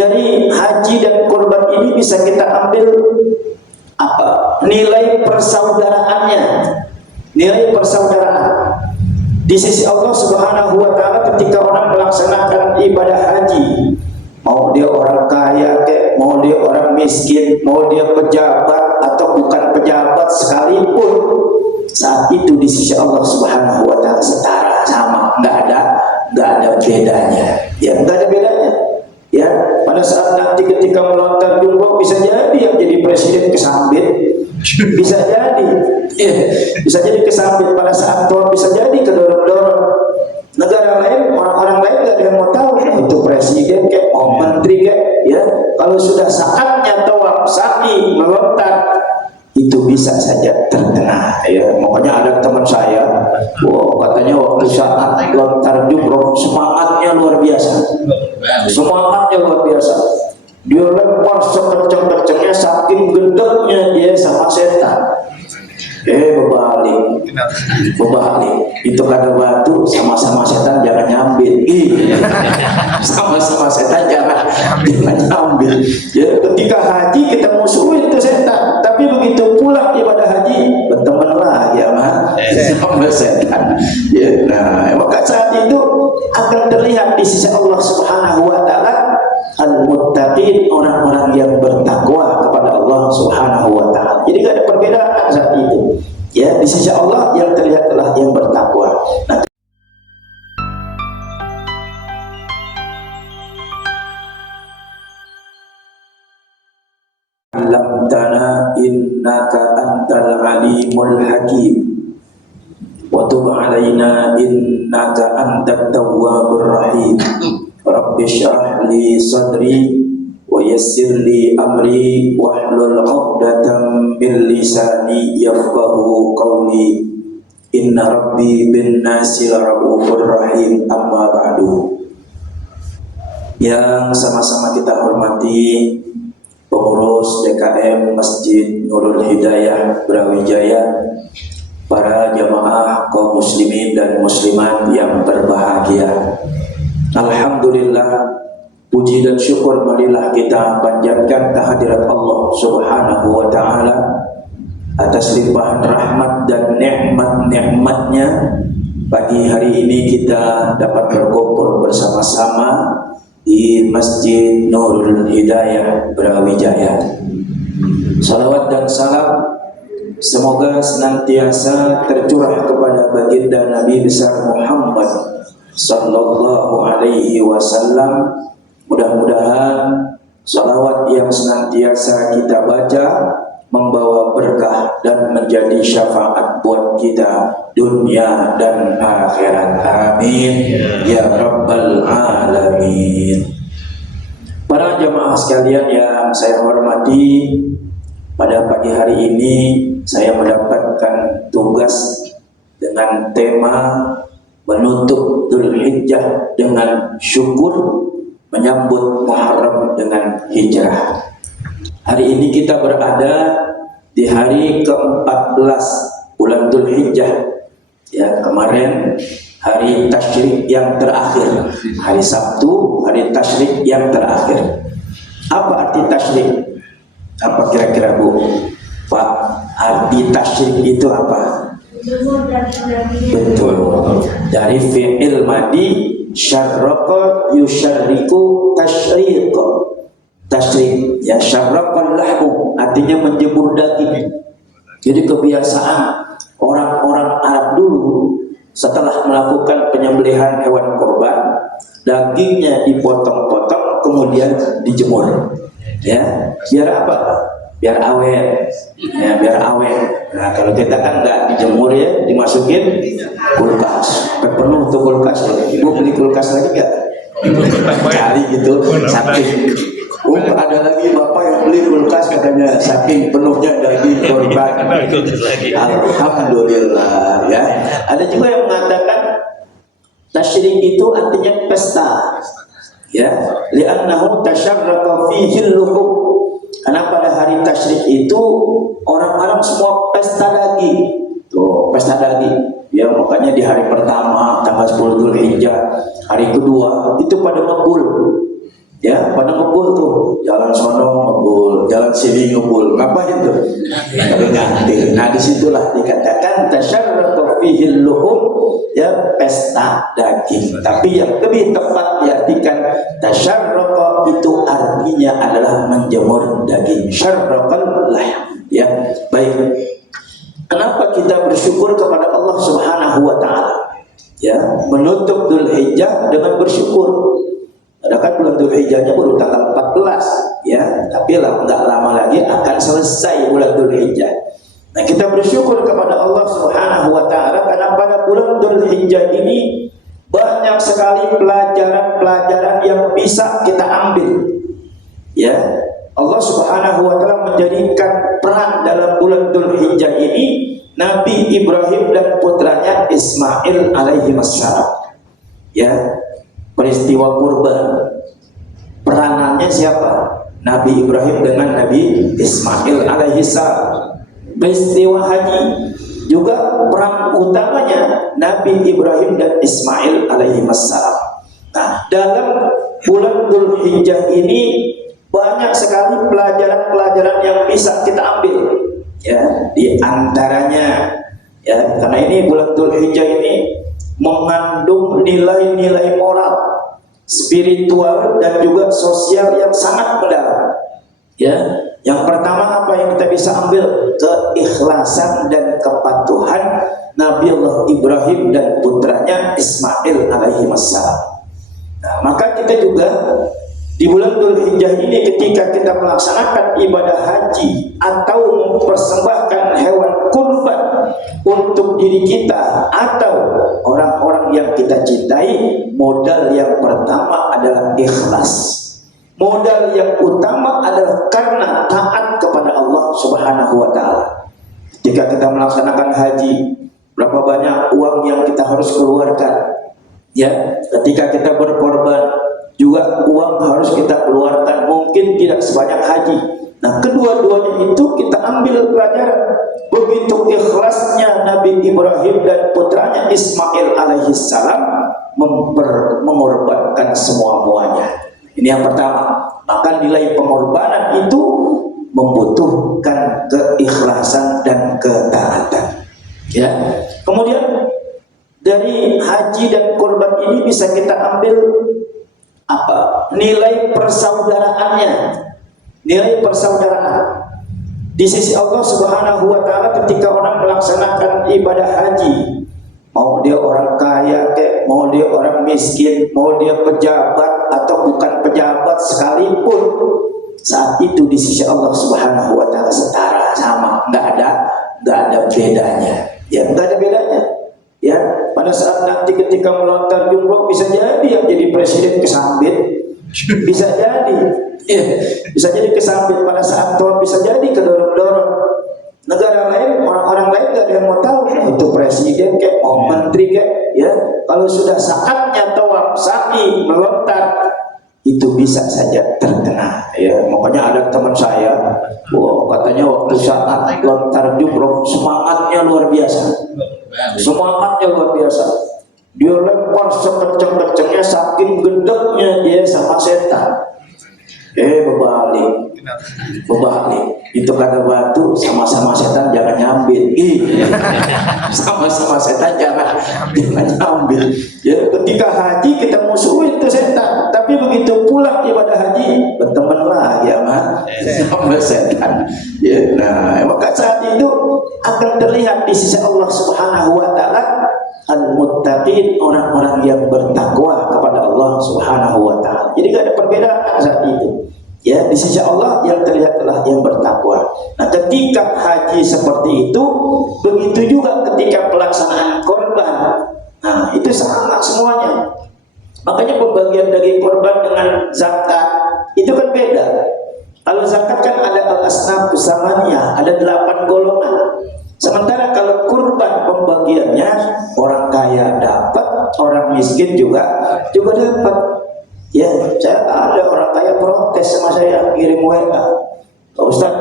dari haji dan kurban ini bisa kita ambil apa? Nilai persaudaraannya, nilai persaudaraan di sisi Allah Subhanahu wa taala ketika orang melaksanakan ibadah haji. Mau dia orang kaya, mau dia orang miskin, mau dia pejabat atau bukan pejabat sekalipun, saat itu di sisi Allah Subhanahu wa taala setara, sama, nggak ada bedanya. Ya, nggak ada bedanya. Ya, pada saat nanti ketika melontar jumroh bisa jadi yang jadi presiden kesambit, bisa jadi, ya, bisa jadi kesambit pada saat tua, bisa jadi kedorong-dorong. Negara lain, orang-orang lain nggak ada yang mau tahu itu presiden kayak, oh menteri kayak, ya. Kalau sudah saatnya tawaf sa'i melontar, itu bisa saja terkena. Ya, makanya ada teman saya, katanya waktu saat lontar jumroh semangatnya luar biasa. Semangatnya luar biasa. Dia lempar sekencang-kencangnya saking gendeknya dia sama setan. Berbalik. Itu kata batu, sama-sama setan jangan nyambil. Sama-sama setan jangan nyambil. Ya, ketika haji kita musuhin itu setan, tapi begitu pulang ibadah haji berteman lagi sama setan. Ya, nah, maka saat itu akan terlihat di sisi Allah Subhanahu wa taala al-muttaqin, orang-orang yang bertakwa kepada Allah Subhanahu wa taala. Jadi tidak ada perbedaan saat itu. Ya, di sisi Allah yang terlihat adalah yang bertakwa. Nah, lamtana innaka antal alimul hakim wa tub alaina innaka antat tawwabur rahim. Rabbi syrah li sadri wa yassir li amri wahlul 'uqdatam min lisani yafqahu qawli. Inna rabbi bin nasi laraufur rahim. Amma ba'du. Yang sama-sama kita hormati pengurus DKM Masjid Nurul Hidayah Brawijaya, para jamaah kaum muslimin dan muslimat yang berbahagia. Alhamdulillah, puji dan syukur marilah kita panjatkan kehadirat Allah Subhanahu wa taala atas limpahan rahmat dan nikmat-nikmatnya. Pagi hari ini kita dapat berkumpul bersama-sama di Masjid Nurul Hidayah Brawijaya. Salawat dan salam semoga senantiasa tercurah kepada baginda Nabi besar Muhammad sallallahu alaihi wasallam. Mudah-mudahan salawat yang senantiasa kita baca membawa berkah dan menjadi syafaat buat kita dunia dan akhirat. Amin ya rabbal alamin. Para jamaah sekalian yang saya hormati, pada pagi hari ini saya mendapatkan tugas dengan tema menutup Dzulhijjah dengan syukur, menyambut Muharram dengan hijrah. Hari ini kita berada di hari ke-14 bulan Dzulhijjah. Ya, kemarin hari tasyrik yang terakhir, hari Sabtu, hari tasyrik yang terakhir. Apa arti tasyrik? Apa kira-kira Bu? Pak, arti tasyrik itu apa? Betul, dari fi'il madi syarraqa yusyarriku tasyriq. Tasyrik, ya, syarraqal lahmu artinya menjemur daging. Jadi kebiasaan orang-orang Arab dulu setelah melakukan penyembelihan hewan kurban, dagingnya dipotong-potong kemudian dijemur. Ya, biar apa? Biar awet, ya, biar awet. Nah, kalau kita kan nggak dijemur, ya, dimasukin kulkas. Penuh tuh kulkas. Ibu beli kulkas lagi nggak? Cari gitu, saking. Ada lagi bapak yang beli kulkas katanya saking penuhnya daging kurban. Alhamdulillah, ya. Ada juga yang mengatakan tasyrik itu artinya pesta. Ya, li'annahu tasyarraqa fihi al-luhum. Karena pada hari tasyrik itu orang-orang semua pesta daging. Tuh, pesta daging. Ya, makanya di hari pertama tanggal 10 Dzulhijjah, hari kedua itu pada ngebul. Ya, pada ngebul tuh, jalan sono ngebul, jalan sini ngebul, ngapain tuh? Ganti. Nah disitulah dikatakan tasyarraqa fihi luhum, ya pesta daging. Tapi yang lebih tepat diartikan tasyarraqa itu artinya adalah menjemur daging. Syarraqal lahm. Ya, baik. Kenapa kita bersyukur kepada Allah Subhanahu wa taala? Ya, menutup Dzulhijjah dengan bersyukur. Padahal bulan Dzulhijjahnya baru tanggal 14, ya, tapi nggak lama lagi akan selesai bulan Dzulhijjah. Nah, kita bersyukur kepada Allah Subhanahu wa taala karena pada bulan Dzulhijjah ini banyak sekali pelajaran-pelajaran yang bisa kita ambil. Ya, Allah Subhanahu wa taala menjadikan peran dalam bulan Dzulhijjah ini Nabi Ibrahim dan putranya Ismail alaihi wassalam. Ya, peristiwa kurban, peranannya siapa? Nabi Ibrahim dengan Nabi Ismail alaihi salam. Peristiwa haji juga peran utamanya Nabi Ibrahim dan Ismail alaihi salam. Nah, dalam bulan Dzulhijjah ini banyak sekali pelajaran-pelajaran yang bisa kita ambil. Ya, di antaranya, ya, karena ini bulan Dzulhijjah ini mengandung nilai-nilai moral, spiritual dan juga sosial yang sangat mendalam. Ya, yang pertama apa yang kita bisa ambil? Keikhlasan dan kepatuhan Nabi Allah Ibrahim dan putranya Ismail alaihi wassalam. Nah, maka kita juga di bulan Dzulhijjah ini ketika kita melaksanakan ibadah haji atau mempersembahkan hewan kurban untuk diri kita atau orang-orang yang kita cintai, modal yang pertama adalah ikhlas. Modal yang utama adalah karena taat kepada Allah Subhanahu wa taala. Ketika kita melaksanakan haji, berapa banyak uang yang kita harus keluarkan? Ya, ketika kita berkorban juga uang harus kita keluarkan, mungkin tidak sebanyak haji. Nah, kedua-duanya itu kita ambil pelajaran. Begitu ikhlasnya Nabi Ibrahim dan putranya Ismail alaihi salam mengorbankan semua-muanya. Ini yang pertama. Maka nilai pengorbanan itu membutuhkan keikhlasan dan ketaatan. Ya. Kemudian dari haji dan kurban ini bisa kita ambil apa? Nilai persaudaraannya. Nilai persaudaraan. Di sisi Allah Subhanahu wa taala ketika orang melaksanakan ibadah haji, mau dia orang kaya kek, mau dia orang miskin, mau dia pejabat atau bukan pejabat sekalipun, saat itu di sisi Allah Subhanahu wa taala setara, sama, nggak ada bedanya. Ya, nggak ada bedanya. Ya, pada saat nanti ketika melontar jumroh bisa jadi yang jadi presiden kesambit, bisa jadi, ya, bisa jadi kesambit pada saat tawaf, bisa jadi kedorong-dorong. Negara lain, orang-orang lain gak ada yang mau tahu itu presiden kayak, mau menteri kayak, ya. Kalau sudah saatnya tawaf, sa'i melontar, itu bisa saja terkena. Ya, makanya ada teman saya, katanya waktu saat lontar jumroh semangatnya luar biasa. Semangatnya luar biasa. Dia lempar sekencang-kencangnya saking gendeknya dia sama setan. Berbalik. Itu kata batu, sama-sama setan jangan nyambil. Sama-sama setan jangan nyambil. Ya, ketika haji kita musuhin itu setan, tapi begitu pulang ibadah haji berteman lagi sama setan. Ya, nah, maka saat itu akan terlihat di sisi Allah Subhanahu wa taala al-muttaqin, orang-orang yang bertakwa kepada Allah Subhanahu wa taala. Jadi tidak ada perbedaan saat itu. Ya, di sisi Allah yang terlihat adalah yang bertakwa. Nah, ketika haji seperti itu, begitu juga ketika pelaksanaan korban. Nah, itu sama semuanya. Makanya pembagian daging korban dengan zakat itu kan beda. Kalau zakat kan ada al-asnaf bersamanya, ada 8 golongan. Sementara kalau kurban pembagiannya orang kaya dapat, orang miskin juga dapat. Ya, saya ada orang kaya protes sama saya, kirim WA. Pak Ustaz,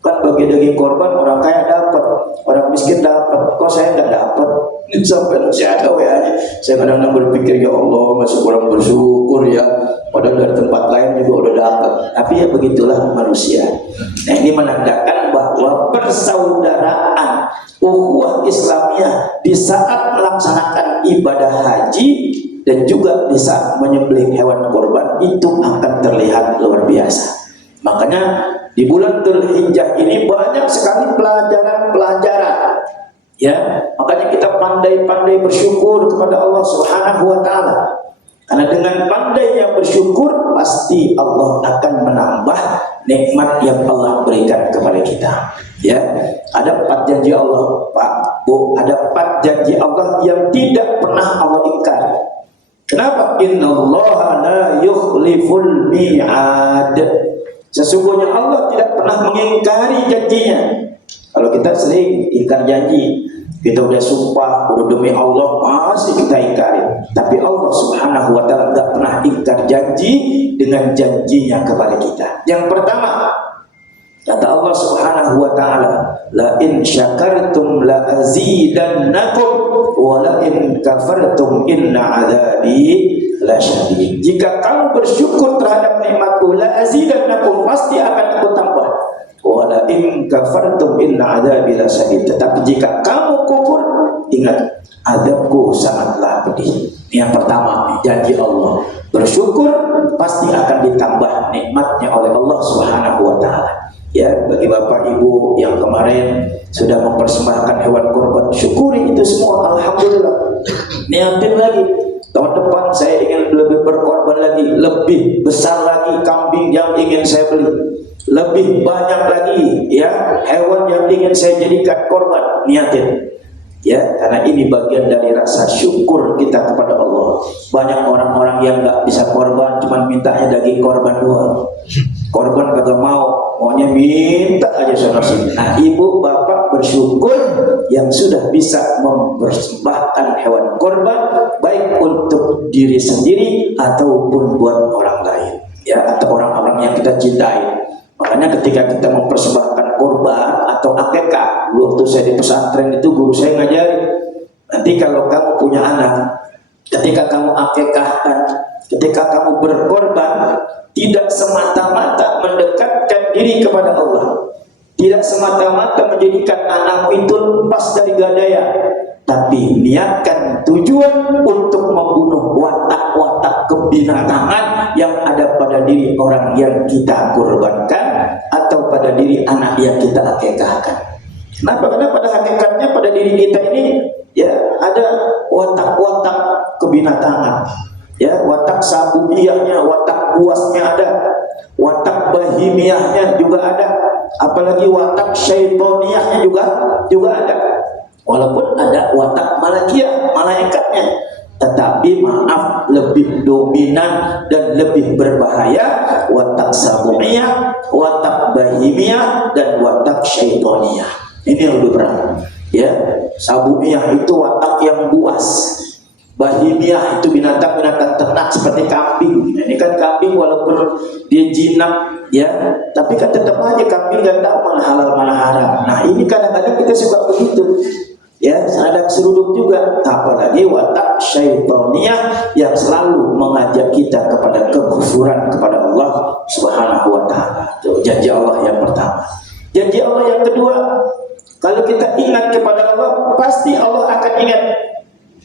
kan bagi daging korban, orang kaya dapat, orang miskin dapat, kok saya nggak dapat? Ini sampai masih ada WA-nya. Saya kadang-kadang berpikir, ya Allah, masih kurang bersyukur ya, padahal dari tempat lain juga udah dapat. Tapi ya begitulah manusia. Nah, ini menandakan bahwa persaudaraan ukhuwah Islamiyah di saat melaksanakan ibadah haji dan juga di saat menyembelih hewan kurban itu akan terlihat luar biasa. Makanya di bulan Dzulhijjah ini banyak sekali pelajaran-pelajaran. Ya, makanya kita pandai-pandai bersyukur kepada Allah Subhanahu wa taala. Karena dengan pandainya bersyukur pasti Allah akan menambah nikmat yang Allah berikan kepada kita. Ya, ada 4 janji Allah, Pak, Bu, ada 4 janji Allah yang tidak pernah Allah ingkari. Kenapa? Innallaha la yukhliful mi'ad. Sesungguhnya Allah tidak pernah mengingkari janjinya. Kalau kita sering ingkar janji, kita udah sumpah, udah demi Allah, masih kita ingkari. Tapi Allah Subhanahu wa taala tidak pernah ingkar janji dengan janjinya kepada kita. Yang pertama, kata Allah Subhanahu wa taala, la in syakartum la azidannakum wa la in kafartum inna adzabi lasyadid. Jika kamu bersyukur terhadap nikmatku, la azidannakum, pasti akan aku tambah. Wa la in kafartum inna adzabi lasyadid. Tetapi jika kamu kufur, ingat azabku sangatlah pedih. Ini yang pertama, janji Allah. Bersyukur pasti akan ditambah nikmatnya oleh Allah Subhanahu wa taala. Ya, bagi Bapak Ibu yang kemarin sudah mempersembahkan hewan kurban, syukuri itu semua, alhamdulillah. Niatin lagi, tahun depan saya ingin lebih berkorban lagi, lebih besar lagi kambing yang ingin saya beli, lebih banyak lagi ya hewan yang ingin saya jadikan korban. Niatin. Ya, karena ini bagian dari rasa syukur kita kepada Allah. Banyak orang-orang yang nggak bisa korban, cuma mintanya daging korban doang. Korban kagak mau, maunya minta aja sama sini. Nah, ibu bapak bersyukur yang sudah bisa mempersembahkan hewan korban, baik untuk diri sendiri ataupun buat orang lain, ya, atau orang-orang yang kita cintai. Makanya ketika kita mempersembahkan korban atau akikah, waktu saya di pesantren itu guru saya ngajari, nanti kalau kamu punya anak, ketika kamu akikahkan, ketika kamu berkorban, tidak semata-mata mendekatkan diri kepada Allah, tidak semata-mata menjadikan anakmu itu lepas dari gadaya, tapi niatkan tujuan untuk membunuh watak-watak kebinatangan yang ada pada diri orang yang kita korbankan atau pada diri anak yang kita akikahkan. Kenapa? Karena pada hakikatnya pada diri kita ini ya ada watak-watak kebinatangan, ya, watak sabubiyahnya, watak buasnya ada, watak bahimiyahnya juga ada, apalagi watak syaitoniyahnya juga ada. Walaupun ada watak malakiyah, malaikatnya, tetapi maaf, lebih dominan dan lebih berbahaya watak sabu'iyah, watak bahimiyah, dan watak syaitoniyah. Ini yang lebih berat. Ya, sabu'iyah itu watak yang buas, bahimiyah itu binatang-binatang ternak seperti kambing. Ini kan kambing walaupun dia jinak, ya, tapi kan tetap aja kambing nggak tahu mana halal mana haram. Nah, ini kadang-kadang kita suka begitu. Ya, ada seruduk juga, apalagi watak syaitoniyah yang selalu mengajak kita kepada kekufuran kepada Allah Subhanahu wa taala. Itu janji Allah yang pertama. Janji Allah yang kedua, kalau kita ingat kepada Allah, pasti Allah akan ingat.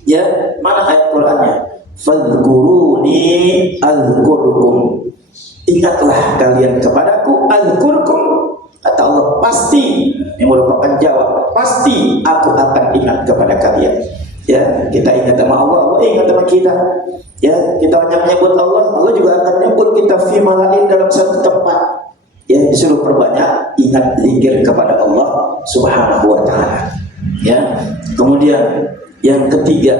Ya, mana ayat Qur'annya? Fadhkuruni azkurkum. Ingatlah kalian kepadaku, azkurkum. Kata Allah, pasti, yang merupakan jawab, pasti aku akan ingat kepada kalian. Ya, kita ingat sama Allah, Allah ingat sama kita. Ya, kita hanya menyebut Allah, Allah juga akan menyebut kita fi malain dalam satu tempat. Ya, disuruh perbanyak ingat zikir kepada Allah Subhanahu wa taala. Ya, kemudian yang ketiga,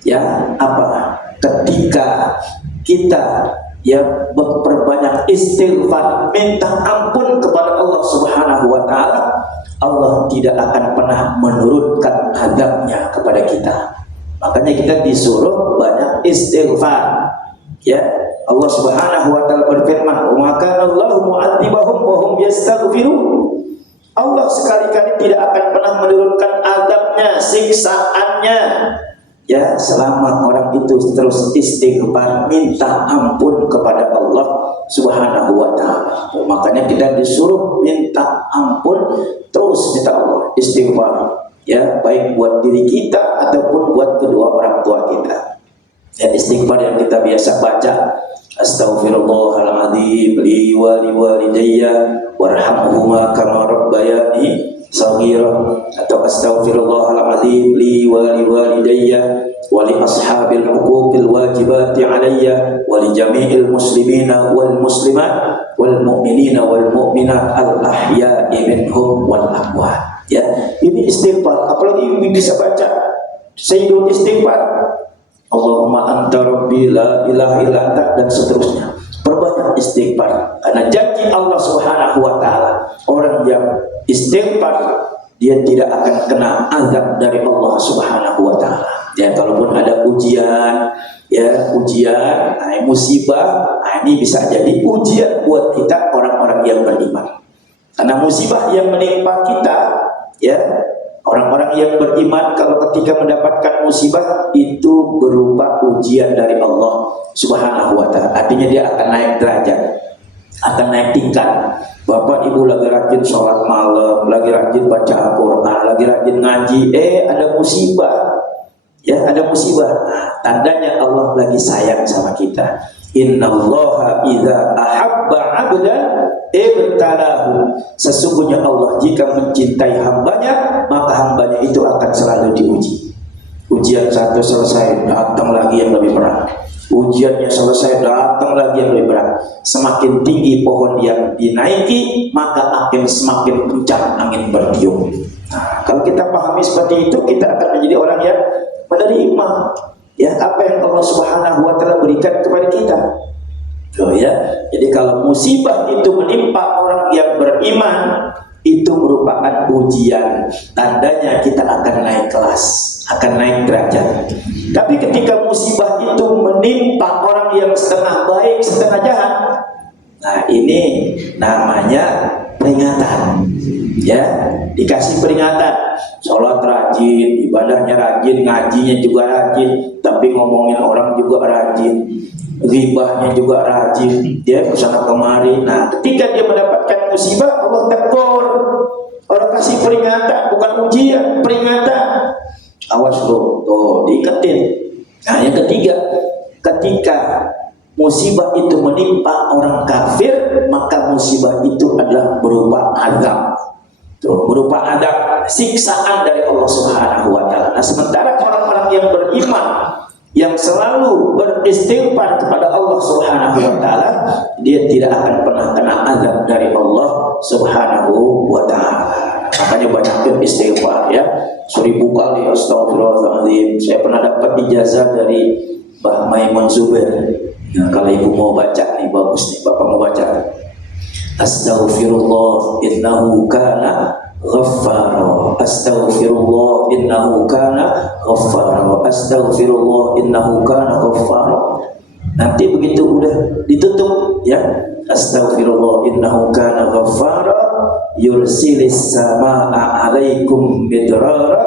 ya, apa? Ketika kita ya memperbanyak istighfar, minta ampun kepada Allah Subhanahu wa taala, Allah tidak akan pernah menurunkan azabnya kepada kita. Makanya kita disuruh banyak istighfar. Ya, Allah Subhanahu wa taala berfirman, "Wa kana Allahu mu'adzibahum wa hum yastaghfirun." Allah sekali-kali tidak akan pernah menurunkan azabnya, siksaannya, ya, selama orang itu terus istighfar, minta ampun kepada Allah Subhanahu wa ta'ala. Makanya kita disuruh minta ampun, terus minta Allah, istighfar, ya, baik buat diri kita ataupun buat kedua orang tua kita. Ya, istighfar yang kita biasa baca, astaghfirullahaladzim li wa li walidayya warhamhuma kama rabbayani shaghira, atau astaghfirullahaladzim li wa li walidayya wa li ashabil huquqil wajibati alayya wa li jami'il muslimina wal muslimat wal mu'minina wal mu'minat al ahya'i minhum wal amwat. Ya, ini istighfar. Apalagi ini bisa baca Sayyidul Istighfar, Allahumma anta rabbi la ilaha illa anta, dan seterusnya. Perbanyak istighfar, karena janji Allah Subhanahu wa ta'ala, orang yang istighfar dia tidak akan kena azab dari Allah Subhanahu wa ta'ala. Ya, kalaupun ada ujian, ya, ujian, musibah, ini bisa jadi ujian buat kita orang-orang yang beriman. Karena musibah yang menimpa kita, ya, orang-orang yang beriman kalau ketika mendapatkan musibah itu berupa ujian dari Allah Subhanahu wa ta'ala. Artinya dia akan naik derajat, akan naik tingkat. Bapak ibu lagi rajin sholat malam, lagi rajin baca Al-Quran, lagi rajin ngaji, ada musibah, ya, ada musibah. Nah, tandanya Allah lagi sayang sama kita. Innallaha idza ahabba 'abdan ibtalahu. Sesungguhnya Allah jika mencintai hambanya, maka hambanya itu akan selalu diuji. Ujian satu selesai, datang lagi yang lebih berat. Ujiannya selesai, datang lagi yang lebih berat. Semakin tinggi pohon yang dinaiki, maka akan semakin kencang angin bertiup. Nah, kalau kita pahami seperti itu, kita akan menjadi orang yang menerima, ya, apa yang Allah Subhanahu wa ta'ala berikan kepada kita. Ya, jadi kalau musibah itu menimpa orang yang beriman, itu merupakan ujian, tandanya kita akan naik kelas, akan naik derajat. Tapi ketika musibah itu menimpa orang yang setengah baik, setengah jahat, nah ini namanya peringatan. Ya, dikasih peringatan. Sholat rajin, ibadahnya rajin, ngajinya juga rajin, tapi ngomongin orang juga rajin, ghibahnya juga rajin, dia kesana kemari. Nah, ketika dia mendapatkan musibah, Allah tegur, Allah kasih peringatan, bukan ujian, peringatan. Awas lo, tuh diingetin. Nah, yang ketiga, ketika musibah itu menimpa orang kafir, maka musibah itu adalah berupa azab. Berupa adab, siksaan dari Allah Subhanahu wa ta'ala. Nah, sementara orang-orang yang beriman, yang selalu beristighfar kepada Allah Subhanahu wa ta'ala, dia tidak akan pernah kena azab dari Allah Subhanahu wa ta'ala. Makanya banyakin istighfar, ya. 1000 kali astagfirullahaladzim. Saya pernah dapat ijazah dari Mbah Maimun Zubair. Nah, kalau ibu mau baca nih, bagus nih, bapak mau baca. Astaghfirullah innahu kana ghaffara. Astaghfirullah innahu kana ghaffara. Astaghfirullah innahu kana ghaffara. Nanti begitu udah ditutup, ya, astaghfirullah innahu kana ghaffara yursilis samaa alaikum midrara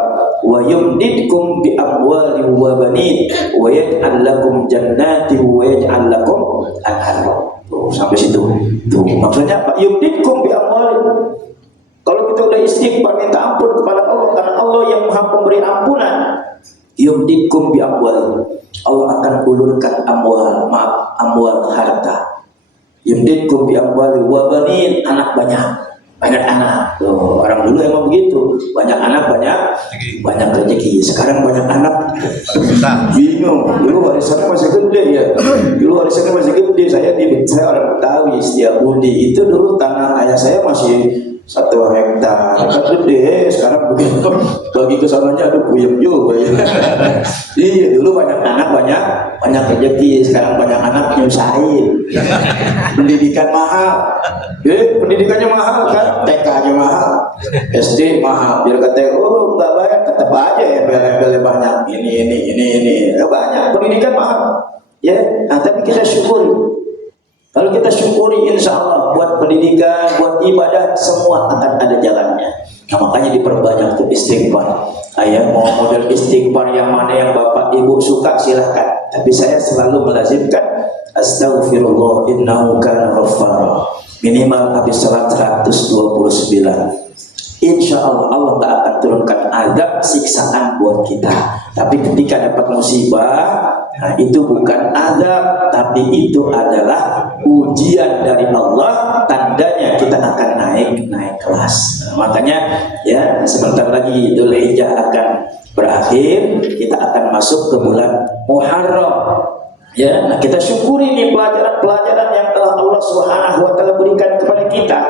wa yumdidkum bi amwalin wa banin wa yaj'al lakum jannatin wa yaj'al lakum anhara. Sampai situ. Tuh, maksudnya apa? Yumdidkum bi amwalin. Kalau kita udah istighfar minta ampun kepada Allah, karena Allah yang Maha Pemberi ampunan. Yumdidkum bi amwalin. Allah akan ulurkan amwal, amwal harta. Yumdidkum bi amwalin wa banin, anak banyak anak. Tuh, orang dulu emang begitu, banyak anak banyak rezeki. Sekarang banyak anak bingung. Dulu warisannya masih gede, ya. Dulu warisannya masih gede. Saya orang Betawi, Setiabudi. Itu dulu tanah ayah saya masih 1 hektar. Kan gede. Sekarang begitu bagi kesananya, aduh puyeng juga, ya. Iya, dulu banyak anak banyak rezeki. Sekarang banyak anak nyusahin. Pendidikan mahal. Pendidikannya mahal kan, TK aja mahal, SD mahal. Biar kata, oh nggak bayar, tetap aja ya bela banyak. Ini banyak, pendidikan mahal. Ya, nah, tapi kita syukuri. Kalau kita syukuri, insya Allah buat pendidikan, buat ibadah, semua akan ada jalannya. Nah, makanya diperbanyak tuh istighfar. Ayah mau model istighfar yang mana yang bapak ibu suka silahkan. Tapi saya selalu melazimkan astaghfirullah innahu kana ghaffara. Minimal habis salat 129. Insya Allah Allah tak akan turunkan azab siksaan buat kita. Tapi ketika dapat musibah, nah itu bukan azab, tapi itu adalah ujian dari Allah. Tandanya kita akan naik kelas. Nah, makanya ya sebentar lagi Dzulhijjah akan berakhir, kita akan masuk ke bulan Muharram. Ya, nah kita syukuri nih pelajaran-pelajaran yang telah Allah Subhanahu wa taala berikan kepada kita.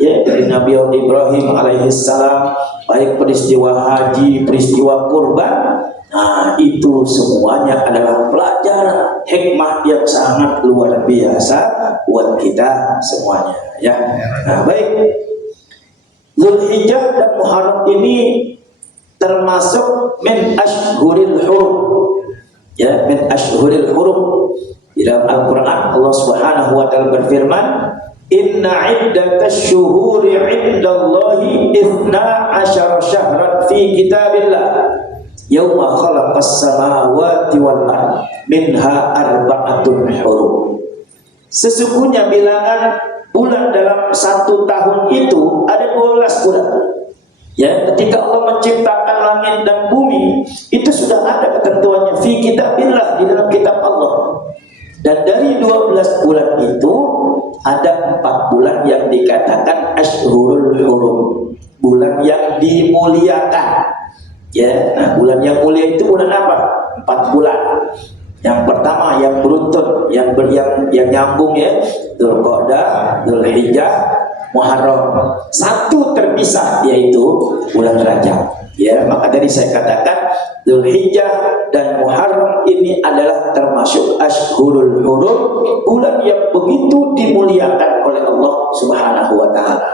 Ya, dari Nabi Ibrahim alaihissalam, baik peristiwa haji, peristiwa kurban, nah itu semuanya adalah pelajaran hikmah yang sangat luar biasa buat kita semuanya. Ya, nah baik, Dzulhijjah dan Muharram ini termasuk min ashhuril hurum. Ya, min ashhuril hurum. Di dalam Al-Quran Allah Subhanahu wa taala berfirman, inna iddatash syuhuri indallahi 12 syahran fi kitabillah yauma khalaqas samawati wal ard minha arba'atun hurum. Sesungguhnya bilangan bulan dalam 1 tahun itu ada 12 bulan. Ya, ketika Allah menciptakan langit dan bumi, itu sudah ada ketentuannya fi kitabillah, di dalam kitab Allah. Dan dari 12 bulan itu ada 4 bulan yang dikatakan ashhurul hurum, bulan yang dimuliakan. Ya, nah bulan yang mulia itu bulan apa? 4 bulan. Yang pertama yang beruntun, yang nyambung ya, Dzulqa'dah, Dzulhijjah, Muharram. 1 terpisah yaitu bulan Rajab. Ya, maka tadi saya katakan Dzulhijjah dan Muharram ini adalah termasuk ashhurul hurum, bulan yang begitu dimuliakan oleh Allah Subhanahu wa taala.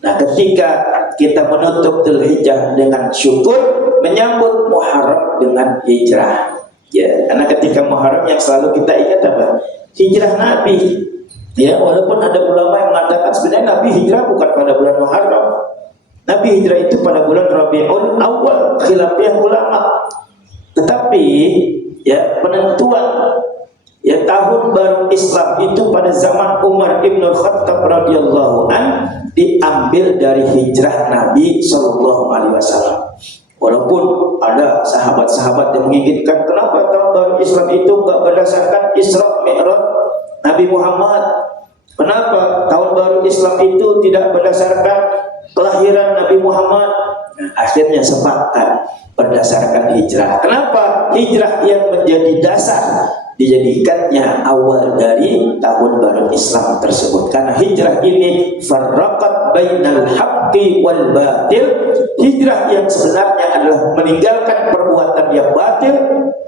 Nah, ketika kita menutup Dzulhijjah dengan syukur, menyambut Muharram dengan hijrah. Ya, karena ketika Muharram yang selalu kita ingat apa? Hijrah Nabi. Ya, walaupun ada ulama yang mengatakan sebenarnya Nabi hijrah bukan pada bulan Muharram. Nabi hijrah itu pada bulan Rabiul Awal, khilafiyah ulama. Tetapi ya penentuan ya tahun baru Islam itu pada zaman Umar bin Khattab radhiyallahu an diambil dari hijrah Nabi sallallahu alaihi wasallam. Walaupun ada sahabat-sahabat yang menginginkan kenapa tahun baru Islam itu enggak berdasarkan Isra Mi'raj Nabi Muhammad? Kenapa tahun baru Islam itu tidak berdasarkan kelahiran Nabi Muhammad? Nah, akhirnya sepakat berdasarkan hijrah. Kenapa hijrah yang menjadi dasar dijadikannya awal dari tahun baru Islam tersebut? Karena hijrah ini farraqat bainal haqqi wal batil. Hijrah yang sebenarnya adalah meninggalkan perbuatan yang batil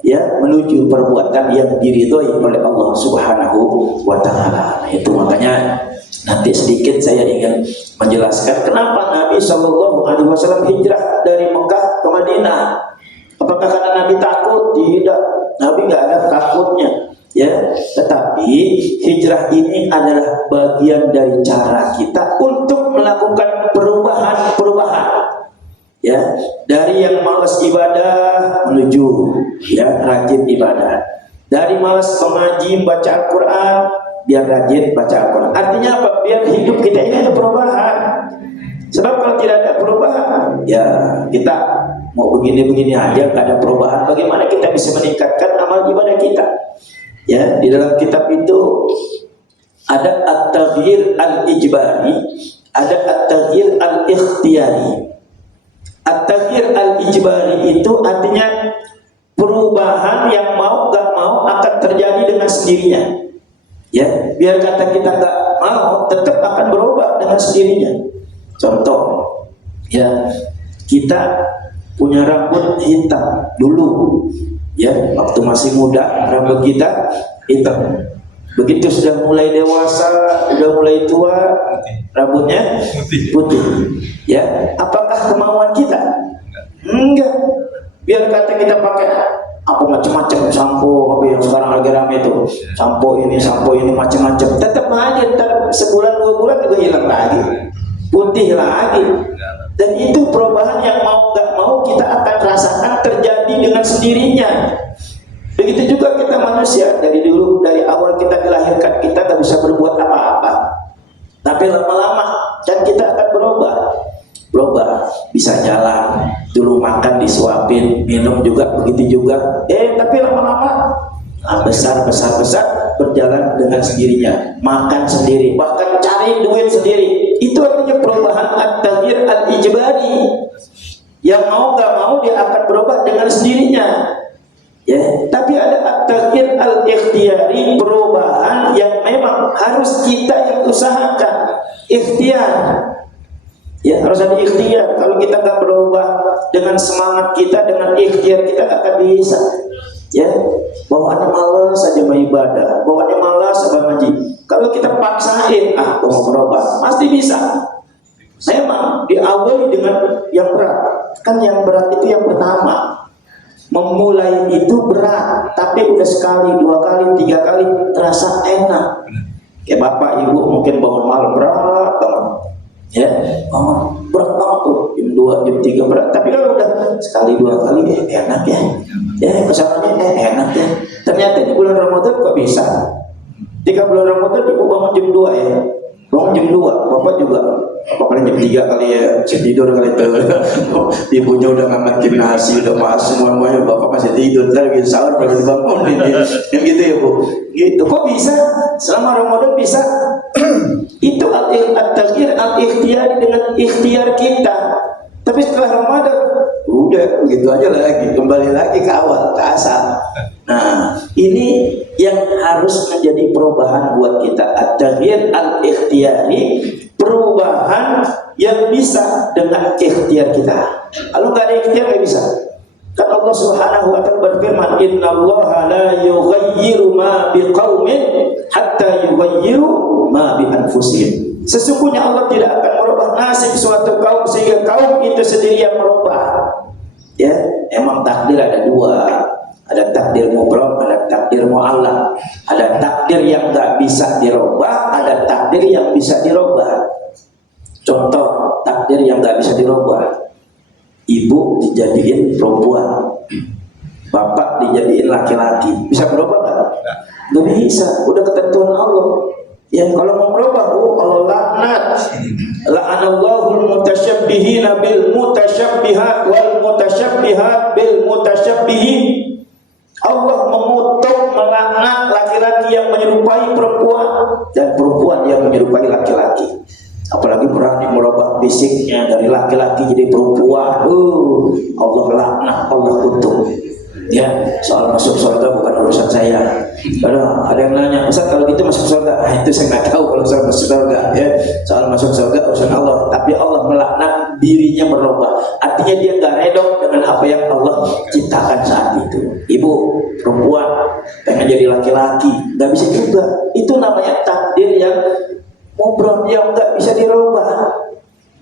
ya menuju perbuatan yang diridhoi oleh Allah Subhanahu wa taala. Nah, itu makanya nanti sedikit saya ingin menjelaskan kenapa Nabi Shallallahu alaihi wasallam hijrah dari Mekah ke Madinah. Apakah karena Nabi takut? Tidak. Nabi nggak ada takutnya, ya. Tetapi hijrah ini adalah bagian dari cara kita untuk melakukan perubahan, ya. Dari yang malas ibadah menuju ya rajin ibadah. Dari malas mengaji baca Al-Quran biar rajin baca Al-Quran. Artinya apa? Biar hidup kita ini ada perubahan. Sebab kalau tidak ada perubahan, ya kita mau begini-begini aja, nggak ada perubahan. Bagaimana kita bisa meningkatkan amal ibadah kita? Ya, di dalam kitab itu ada at-taghyir al-ijbari, ada at-taghyir al-ikhtiyari. At-taghyir al-ijbari itu artinya perubahan yang mau nggak mau akan terjadi dengan sendirinya. Ya, biar kata kita nggak mau, tetap akan berubah dengan sendirinya. Contoh, ya kita punya rambut hitam dulu, ya waktu masih muda rambut kita hitam. Begitu sudah mulai dewasa, sudah mulai tua, rambutnya putih. Ya, apakah kemauan kita? Enggak. Biar kata kita pakai apa macam-macam sampo, apa yang sekarang lagi rame itu, sampo ini macam-macam. Tetap aja ntar sebulan 2 bulan juga hilang lagi, putih lagi. Dan itu perubahan yang mau nggak mau kita akan rasakan terjadi dengan sendirinya. Begitu juga kita manusia, dari dulu, dari awal kita dilahirkan, kita nggak bisa berbuat apa-apa. Tapi lama-lama kan kita akan berubah, bisa jalan, dulu makan disuapin, minum juga begitu juga. Tapi lama-lama besar berjalan dengan sendirinya, makan sendiri, bahkan cari duit sendiri. Itu artinya perubahan at-taghyir al-ijbari. Yang mau nggak mau dia akan berubah dengan sendirinya. Ya, tapi ada at-taghyir al-ikhtiyari, perubahan yang memang harus kita yang usahakan, ikhtiar. Ya, harus ada ikhtiar. Kalau kita nggak berubah dengan semangat kita, dengan ikhtiar kita nggak akan bisa. Ya, bawaannya malas saja beribadah, bawaannya malas saja ngaji. Kalau kita paksain, mau berubah, pasti bisa. Memang diawali dengan yang berat. Kan yang berat itu yang pertama. Memulai itu berat, tapi udah sekali, 2 kali, 3 kali terasa enak. Kayak bapak ibu mungkin bangun malam berat banget, ya, berat banget tuh, jam 2, jam 3 berat. Tapi kalau udah sekali 2 kali, enak ya, kesannya enak ya. Ternyata di bulan Ramadan kok bisa. 3 bulan Ramadan ibu bangun jam 2 ya, bangun jam 2, bapak juga. Apa paling jam 3 kali ya, tidur kali itu. Ibunya udah ngamatin nasi, udah masuk semuanya, bapak masih tidur. Ntar lagi sahur baru dibangun ini. Yang gitu ya bu. Gitu. Kok bisa? Selama Ramadan bisa. Itu at-taghyir al-ikhtiyari dengan ikhtiar kita. Tapi setelah Ramadan, udah begitu aja lagi, kembali lagi ke awal, ke asal. Nah, ini yang harus menjadi perubahan buat kita. At-taghyir al-ikhtiyari, perubahan yang bisa dengan ikhtiar kita. Kalau nggak ada ikhtiar nggak bisa. Kan Allah Subhanahu wa taala berfirman, "Innallaha la yughayyiru ma biqaumin hatta yughayyiru ma bi anfusihim." Sesungguhnya Allah tidak akan merubah nasib suatu kaum sehingga kaum itu sendiri yang merubah. Ya, emang takdir ada 2. Ada takdir mubram, ada takdir mu'allaq. Ada takdir yang nggak bisa dirubah, ada takdir yang bisa dirubah. Contoh takdir yang nggak bisa dirubah, ibu dijadiin perempuan, bapak dijadiin laki-laki, bisa berubah nggak? Nggak bisa, udah ketentuan Allah. Ya, kalau mau berubah, Allah laknat. La'anallahul mutasyabbihin bil mutasyabbihat wal mutasyabbihat bil mutasyabbihin. Allah mengutuk, melaknat laki-laki yang menyerupai perempuan dan perempuan yang menyerupai laki-laki. Apalagi berani merubah fisiknya dari laki-laki jadi perempuan. Allah laknat, Allah kutuk. Ya, soal masuk surga bukan urusan saya. Ada yang nanya, Ustaz kalau gitu masuk surga? Itu saya nggak tahu kalau soal masuk surga. Ya, soal masuk surga urusan Allah. Tapi Allah melaknat dirinya merubah. Artinya dia nggak redok dengan apa yang Allah ciptakan saat itu. Ibu perempuan pengen jadi laki-laki, nggak bisa juga. Itu namanya takdir yang mubram, yang nggak bisa dirubah.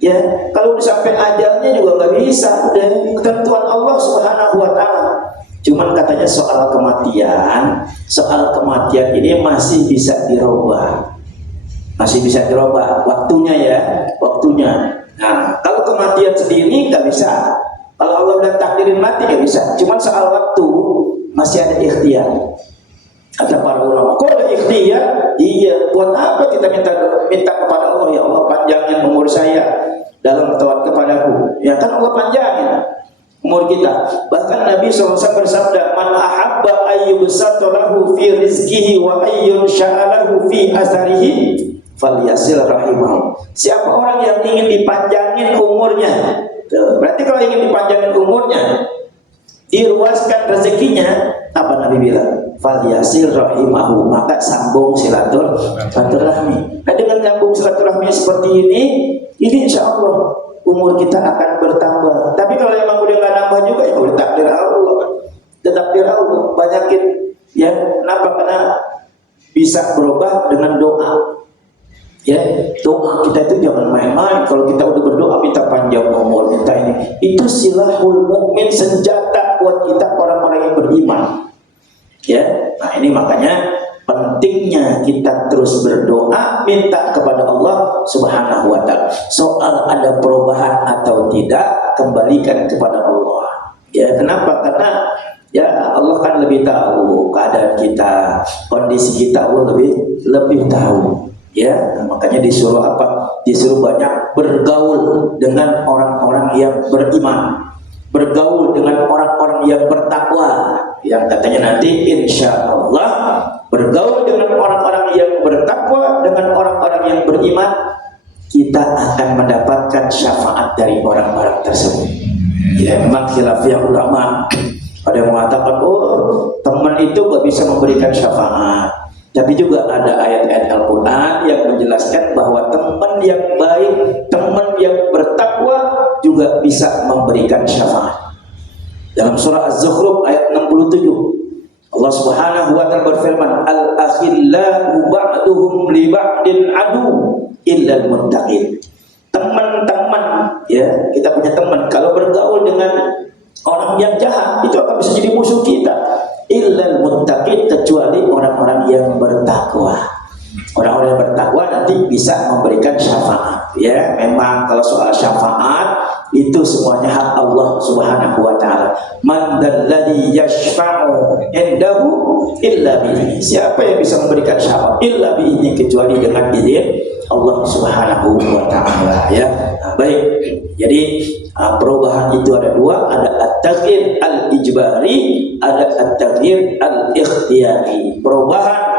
Ya, kalau udah sampai ajalnya juga nggak bisa. Udah ketentuan Allah Subhanahu wa taala. Cuman katanya soal kematian ini masih bisa dirubah. Masih bisa dirubah waktunya ya, waktunya. Nah, kalau kematian sendiri nggak bisa. Kalau Allah udah takdirin mati nggak bisa. Cuman soal waktu masih ada ikhtiar. Kata para ulama, kok ada ikhtiar? Iya, buat apa kita minta kepada Allah, ya Allah panjangin umur saya dalam taat kepadaku. Ya kan Allah panjangin umur kita. Bahkan Nabi SAW bersabda, "Man ahabba ayyubsata lahu fi rizqihi wa ayyunsha'alahu fi asarihi falyasil rahimahu." Siapa orang yang ingin dipanjangin umurnya, berarti kalau ingin dipanjangin umurnya, diluaskan rezekinya, apa Nabi bilang? Falyasil rahimahu, maka sambung silaturahmi. Nah, dengan sambung silaturahmi seperti ini insya Allah umur kita akan bertambah. Tapi kalau emang udah nggak nambah juga, ya udah takdir Allah. Takdir Allah, banyakin ya. Kenapa? Karena bisa berubah dengan doa. Ya, doa kita itu jangan main-main. Kalau kita udah berdoa minta panjang umur, minta ini, itu silahul mukmin, senjata buat kita orang-orang yang beriman. Ya, nah ini makanya pentingnya kita terus berdoa, minta kepada Allah Subhanahu wa Ta'ala. Soal ada perubahan atau tidak, kembalikan kepada Allah. Ya, kenapa? Karena ya Allah kan lebih tahu keadaan kita, kondisi kita Allah lebih tahu. Ya, makanya disuruh apa? Disuruh banyak bergaul dengan orang-orang yang beriman, bergaul dengan orang-orang yang bertakwa. Yang katanya nanti insya Allah bergaul dengan orang-orang yang bertakwa, dengan orang-orang yang beriman, kita akan mendapatkan syafaat dari orang-orang tersebut. Ya, memang khilafiyah ulama. Ada yang mengatakan, oh teman itu gak bisa memberikan syafaat. Tapi juga ada ayat-ayat Al-Quran yang menjelaskan bahwa teman yang baik, teman yang bertakwa juga bisa memberikan syafaat. Dalam surah Az-Zukhruf ayat 67, Allah Subhanahu wa Ta'ala berfirman, al-akhillau ba'duhum li ba'din adu illa al-muttaqin. Teman-teman, ya, kita punya teman, kalau bergaul dengan orang yang jahat itu akan bisa jadi musuh kita. Illa al-muttaqin, kecuali orang-orang yang bertakwa. Orang-orang yang bertakwa nanti bisa memberikan syafaat. Ya, memang kalau soal syafaat itu semuanya hak Allah Subhanahu wa Ta'ala. Man dzalladzi yashfa'u indahu illa bi'idznihi. Siapa yang bisa memberikan syafaat illa bi'idznihi, kecuali dengan izin Allah Subhanahu wa Ta'ala. Ya, nah, baik. Jadi perubahan itu ada dua, ada at-taghyir al-ijbari, ada at-taghyir al-ikhtiyari. Perubahan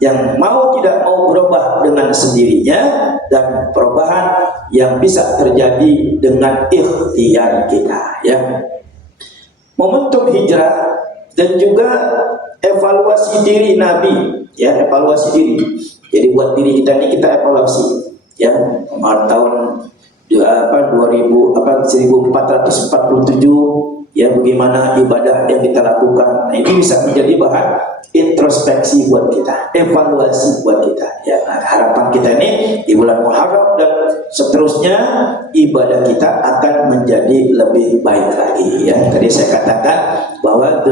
yang mau tidak mau berubah dengan sendirinya, dan perubahan yang bisa terjadi dengan ikhtiar kita. Ya, momentum hijrah dan juga evaluasi diri Nabi. Ya, evaluasi diri. Jadi buat diri kita ini kita evaluasi. Ya, tahun 1447. Ya, bagaimana ibadah yang kita lakukan. Nah, ini bisa menjadi bahan introspeksi buat kita, evaluasi buat kita. Ya, nah, harapan kita ini di bulan Muharram dan seterusnya ibadah kita akan menjadi lebih baik lagi. Ya, tadi saya katakan bahwa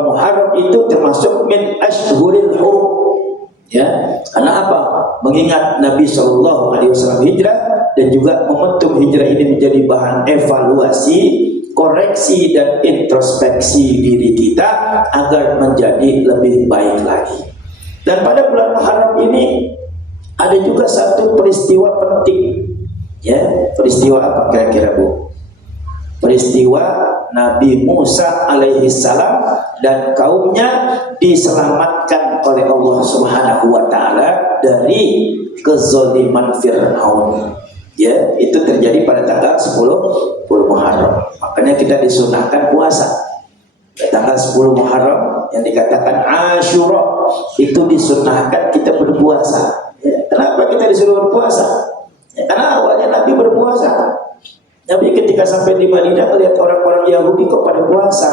Muharram itu termasuk min ashhuril hurum. Ya, karena apa? Mengingat Nabi Shallallahu Alaihi Wasallam hijrah, dan juga momentum hijrah ini menjadi bahan evaluasi, koreksi dan introspeksi diri kita agar menjadi lebih baik lagi. Dan pada bulan Muharram ini ada juga satu peristiwa penting. Ya, peristiwa apa kira-kira, Bu? Peristiwa Nabi Musa alaihi salam dan kaumnya diselamatkan oleh Allah Subhanahu wa Ta'ala dari kezaliman Fir'aun. Ya, itu terjadi pada tanggal 10 Muharram. Makanya kita disunahkan puasa. Tanggal 10 Muharram yang dikatakan Asyura, itu disunahkan kita berpuasa. Ya, kenapa kita disuruh berpuasa? Ya, karena awalnya Nabi berpuasa. Nabi ketika sampai di Madinah melihat orang-orang Yahudi kok pada puasa.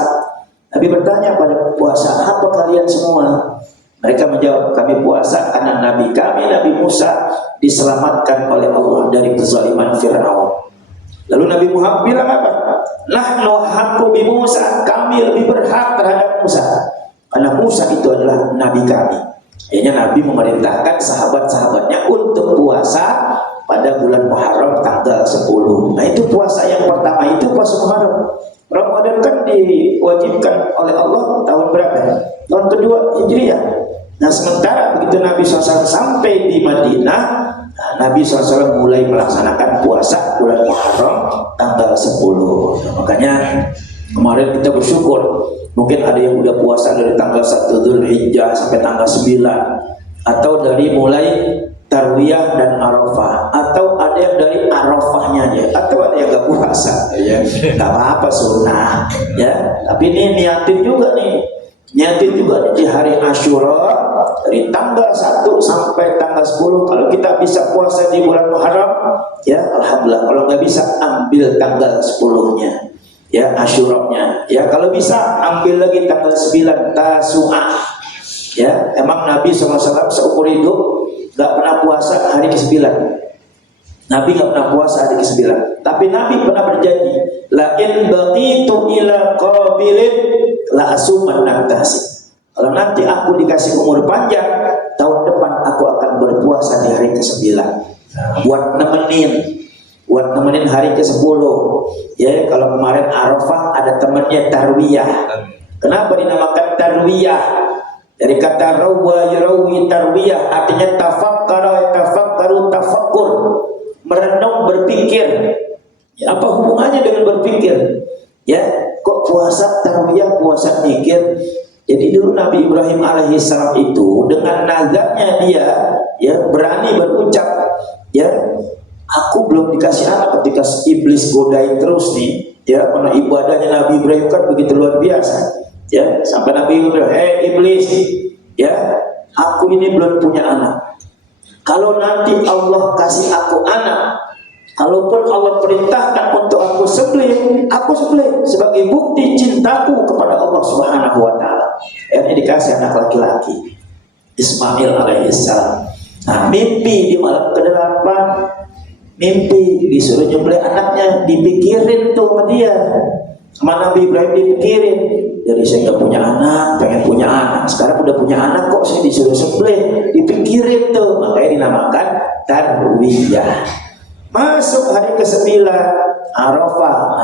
Nabi bertanya pada puasa, apa kalian semua? Mereka menjawab, kami puasa karena Nabi kami, Nabi Musa, diselamatkan oleh Allah dari kezaliman Fir'aun. Lalu Nabi Muhammad bilang apa? Nahnu haqqu bi Musa, kami lebih berhak terhadap Musa, karena Musa itu adalah Nabi kami. Akhirnya Nabi memerintahkan sahabat-sahabatnya untuk puasa pada bulan Muharram tanggal 10. Nah, itu puasa yang pertama, itu puasa Muharram. Ramadan kan diwajibkan oleh Allah tahun berapa? Tahun kedua Hijriah. Nah, sementara begitu Nabi SAW sampai di Madinah, Nabi SAW mulai melaksanakan puasa bulan Muharram tanggal 10. Nah, makanya kemarin kita bersyukur, mungkin ada yang udah puasa dari tanggal 1 Dzulhijjah sampai tanggal 9, atau dari mulai Tarwiyah dan Arafah, atau ada yang dari Arafahnya aja, atau ada yang gak puasa, ya gak apa-apa, sunnah, ya. Tapi ini niatin juga di hari Asyura dari tanggal 1 sampai tanggal 10. Kalau kita bisa puasa di bulan Muharram, ya alhamdulillah. Kalau nggak bisa, ambil tanggal 10-nya, ya Asyuranya. Ya, kalau bisa ambil lagi tanggal 9 Tasu'ah. Ya, emang Nabi SAW seumur hidup nggak pernah puasa hari ke-9. Nabi nggak pernah puasa hari ke-9, tapi Nabi pernah berjanji, la in baqitu ila qabilin la asuman nantasi. Kalau nanti aku dikasih umur panjang, tahun depan aku akan berpuasa di hari ke-9. Buat nemenin hari ke-10. Ya, kalau kemarin Arafah ada temannya tarwiyah. Kenapa dinamakan tarwiyah? Dari kata rawa yarawi tarwiyah, artinya tafakkara yatafakkaru tafakkur. Merenung, berpikir. Ya, apa hubungannya dengan berpikir? Ya, kok puasa tarwiyah, puasa mikir? Jadi dulu Nabi Ibrahim alaihissalam itu dengan nazarnya dia, ya, berani berucap, ya, aku belum dikasih anak ketika iblis godain terus nih, ya, karena ibadahnya Nabi Ibrahim kan begitu luar biasa, ya, sampai Nabi Ibrahim, iblis, ya, aku ini belum punya anak. Kalau nanti Allah kasih aku anak, kalaupun Allah perintahkan untuk aku sembelih sebagai bukti cintaku kepada Allah Subhanahu wa taala. Ini dikasih anak laki-laki, Ismail alaihissalam. Nah, mimpi di malam ke-8, mimpi disuruh nyembelih anaknya, dipikirin tuh sama dia. Sama Nabi Ibrahim dipikirin, dari saya nggak punya anak, pengen punya anak, sekarang udah punya anak kok saya disuruh sembelih, dipikirin tuh, makanya dinamakan tarwiyah. Masuk hari ke-9, Arafah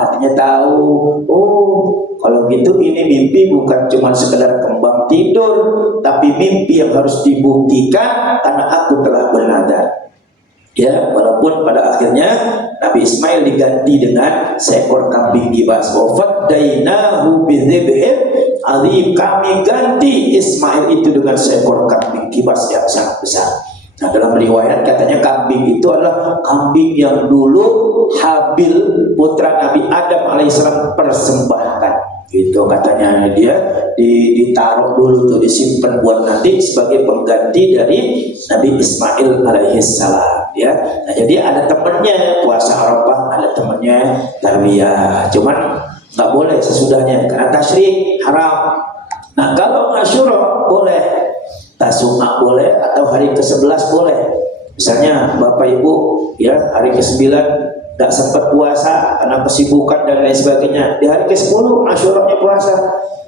artinya tahu, oh kalau gitu ini mimpi bukan cuma sekedar kembang tidur, tapi mimpi yang harus dibuktikan karena aku telah bernazar. Ya, walaupun pada akhirnya Nabi Ismail diganti dengan seekor kambing kibas. Wafadainahu bidzibhin azim, kami ganti Ismail itu dengan seekor kambing kibas yang sangat besar. Nah, dalam riwayat katanya kambing itu adalah kambing yang dulu Habil putra Nabi Adam alaihissalam persembahkan. Gitu katanya, dia ditaruh dulu tuh, disimpan buat nanti sebagai pengganti dari Nabi Ismail alaihissalam. Ya, nah, jadi ada temennya puasa Arafah, ada temennya tarwiyah. Cuman nggak boleh sesudahnya karena tasyrik haram. Nah, kalau Asyura boleh, Tasu'a boleh, atau hari ke-11 boleh. Misalnya Bapak Ibu, ya, hari ke-9 nggak sempat puasa karena kesibukan dan lain sebagainya, di hari ke-10 Asyuranya puasa.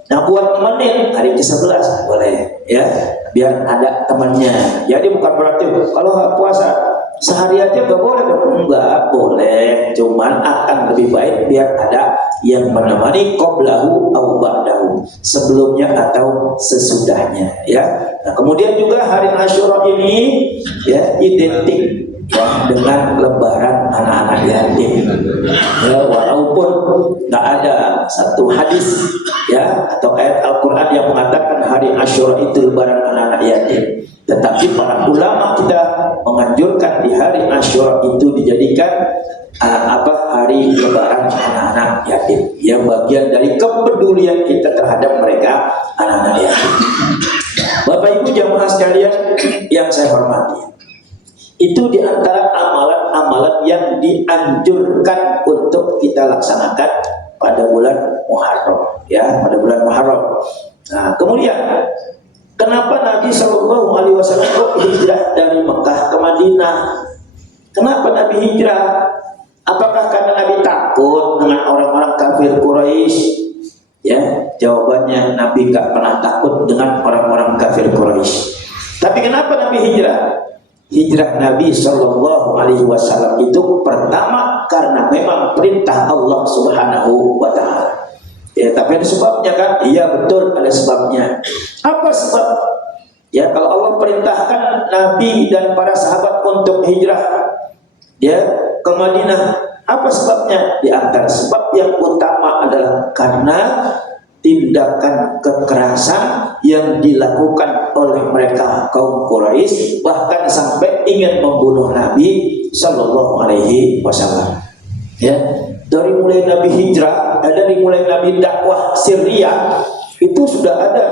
Nah, buat nemenin hari ke-11 boleh, ya, biar ada temannya. Jadi bukan berarti kalau puasa sehari aja nggak boleh dong, nggak boleh. Cuman akan lebih baik biar ada yang menemani qoblahu au ba'dahu, sebelumnya atau sesudahnya, ya. Nah, kemudian juga hari Asyura ini, ya, identik, ya, dengan lebaran anak-anak yatim. Ya, walaupun nggak ada satu hadis, ya, atau ayat Al-Quran yang mengatakan hari Asyura itu lebaran anak-anak yatim, tetapi para ulama kita menganjurkan di hari Asyura itu dijadikan hari lebaran anak-anak yatim, yang bagian dari kepedulian kita terhadap mereka, anak-anak yatim. Bapak Ibu jamaah sekalian yang saya hormati, itu diantara amalan-amalan yang dianjurkan untuk kita laksanakan pada bulan Muharram, ya, pada bulan Muharram. Nah, kemudian kenapa Nabi Shallallahu Alaihi Wasallam hijrah dari Mekah ke Madinah? Kenapa Nabi hijrah? Apakah karena Nabi takut dengan orang-orang kafir Quraisy? Ya, jawabannya Nabi gak pernah takut dengan orang-orang kafir Quraisy. Tapi kenapa Nabi hijrah? Hijrah Nabi Shallallahu Alaihi Wasallam itu pertama karena memang perintah Allah Subhanahu Wa Taala. Ya, tapi ada sebabnya kan? Iya, betul, ada sebabnya. Apa sebab? Ya, kalau Allah perintahkan Nabi dan para sahabat untuk hijrah, ya, ke Madinah, apa sebabnya? Di antara sebab yang utama adalah karena tindakan kekerasan yang dilakukan oleh mereka kaum Quraisy, bahkan sampai ingin membunuh Nabi Shallallahu Alaihi Wasallam. Ya, dari mulai Nabi hijrah, dari mulai Nabi dakwah Syria, itu sudah ada,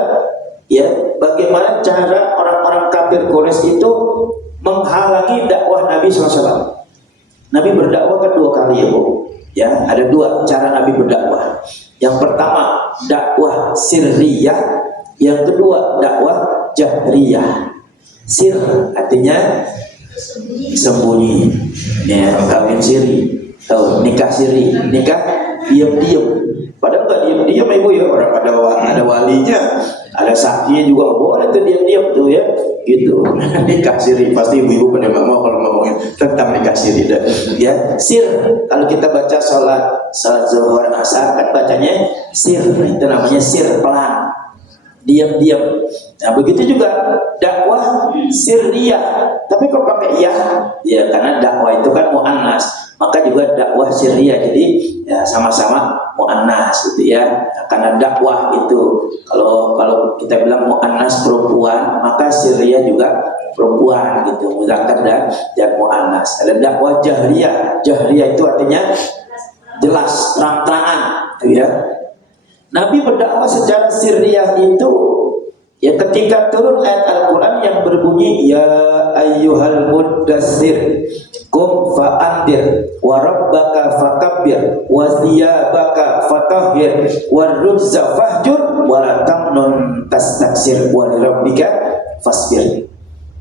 ya, bagaimana cara orang-orang kafir Quraisy itu menghalangi dakwah Nabi SAW. Nabi berdakwah kan 2 kali, ya Bu. Ya, ada 2 cara Nabi berdakwah. Yang pertama dakwah sirriyah, yang kedua dakwah jahriyah. Sir artinya sembunyi. Ya, kawin siri. Tahu, nikah siri, nikah diam-diam. Padahal nggak diam-diam ibu ya, orang ada walinya, ada saksinya juga boleh tuh diam-diam tuh ya, gitu. Nikah siri pasti ibu-ibu pada mau kalau ngomongin tentang nikah siri dah. Ya, sir. Kalau kita baca salat zuhur asar kan bacanya sir, itu namanya sir, pelan, diam-diam. Nah begitu juga dakwah sirriyah. Tapi kok pakai ya karena dakwah itu kan muannas, maka juga dakwah sirriyah. Jadi ya sama-sama muannas gitu ya. Karena dakwah itu kalau kita bilang muannas perempuan, maka sirriyah juga perempuan gitu, muzakkar dan muannas. Ada dakwah jahriyah. Jahriyah itu artinya jelas, terang-terangan gitu ya. Nabi berdakwah secara sirriyah itu ya ketika turun ayat Al-Quran yang berbunyi ya ayyuhal muddassir qum fa'andir wa rabbaka fakabbir wa thiyabaka fatahhir wa rujza fahjur wa la tamnun tastaksir wa li rabbika fasbir.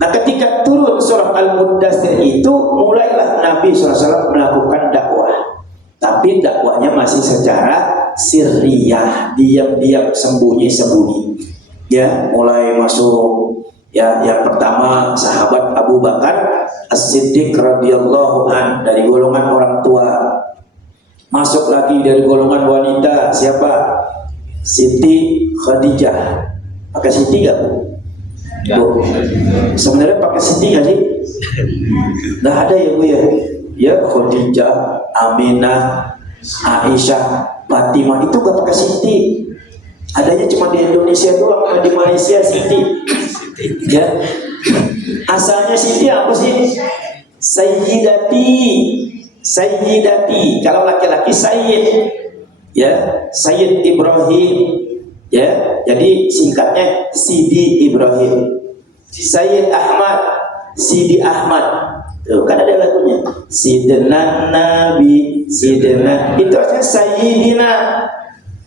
Nah ketika turun surah Al-Muddassir itu mulailah Nabi SAW melakukan dakwah, tapi dakwahnya masih secara sirriyah, diam-diam, sembunyi-sembunyi. Ya, mulai masuk ya yang pertama sahabat Abu Bakar As-Siddiq radhiyallahu an dari golongan orang tua. Masuk lagi dari golongan wanita siapa? Siti Khadijah. Pakai Siti enggak, Bu? Sebenarnya pakai Siti enggak sih? Enggak ada ya, Bu ya. Ya Khadijah, Aminah, Aisyah, Fatimah itu enggak pakai Siti. Adanya cuma di Indonesia doang, di Malaysia Siti. Ya. Asalnya Siti apa sih? Sayyidati. Kalau laki-laki Sayyid. Ya, Sayyid Ibrahim. Ya, jadi singkatnya Sidi Ibrahim. Sayyid Ahmad, Sidi Ahmad. Tuh, kan ada lagunya. Sidna Nabi, Sidna. Itu artinya Sayyidina.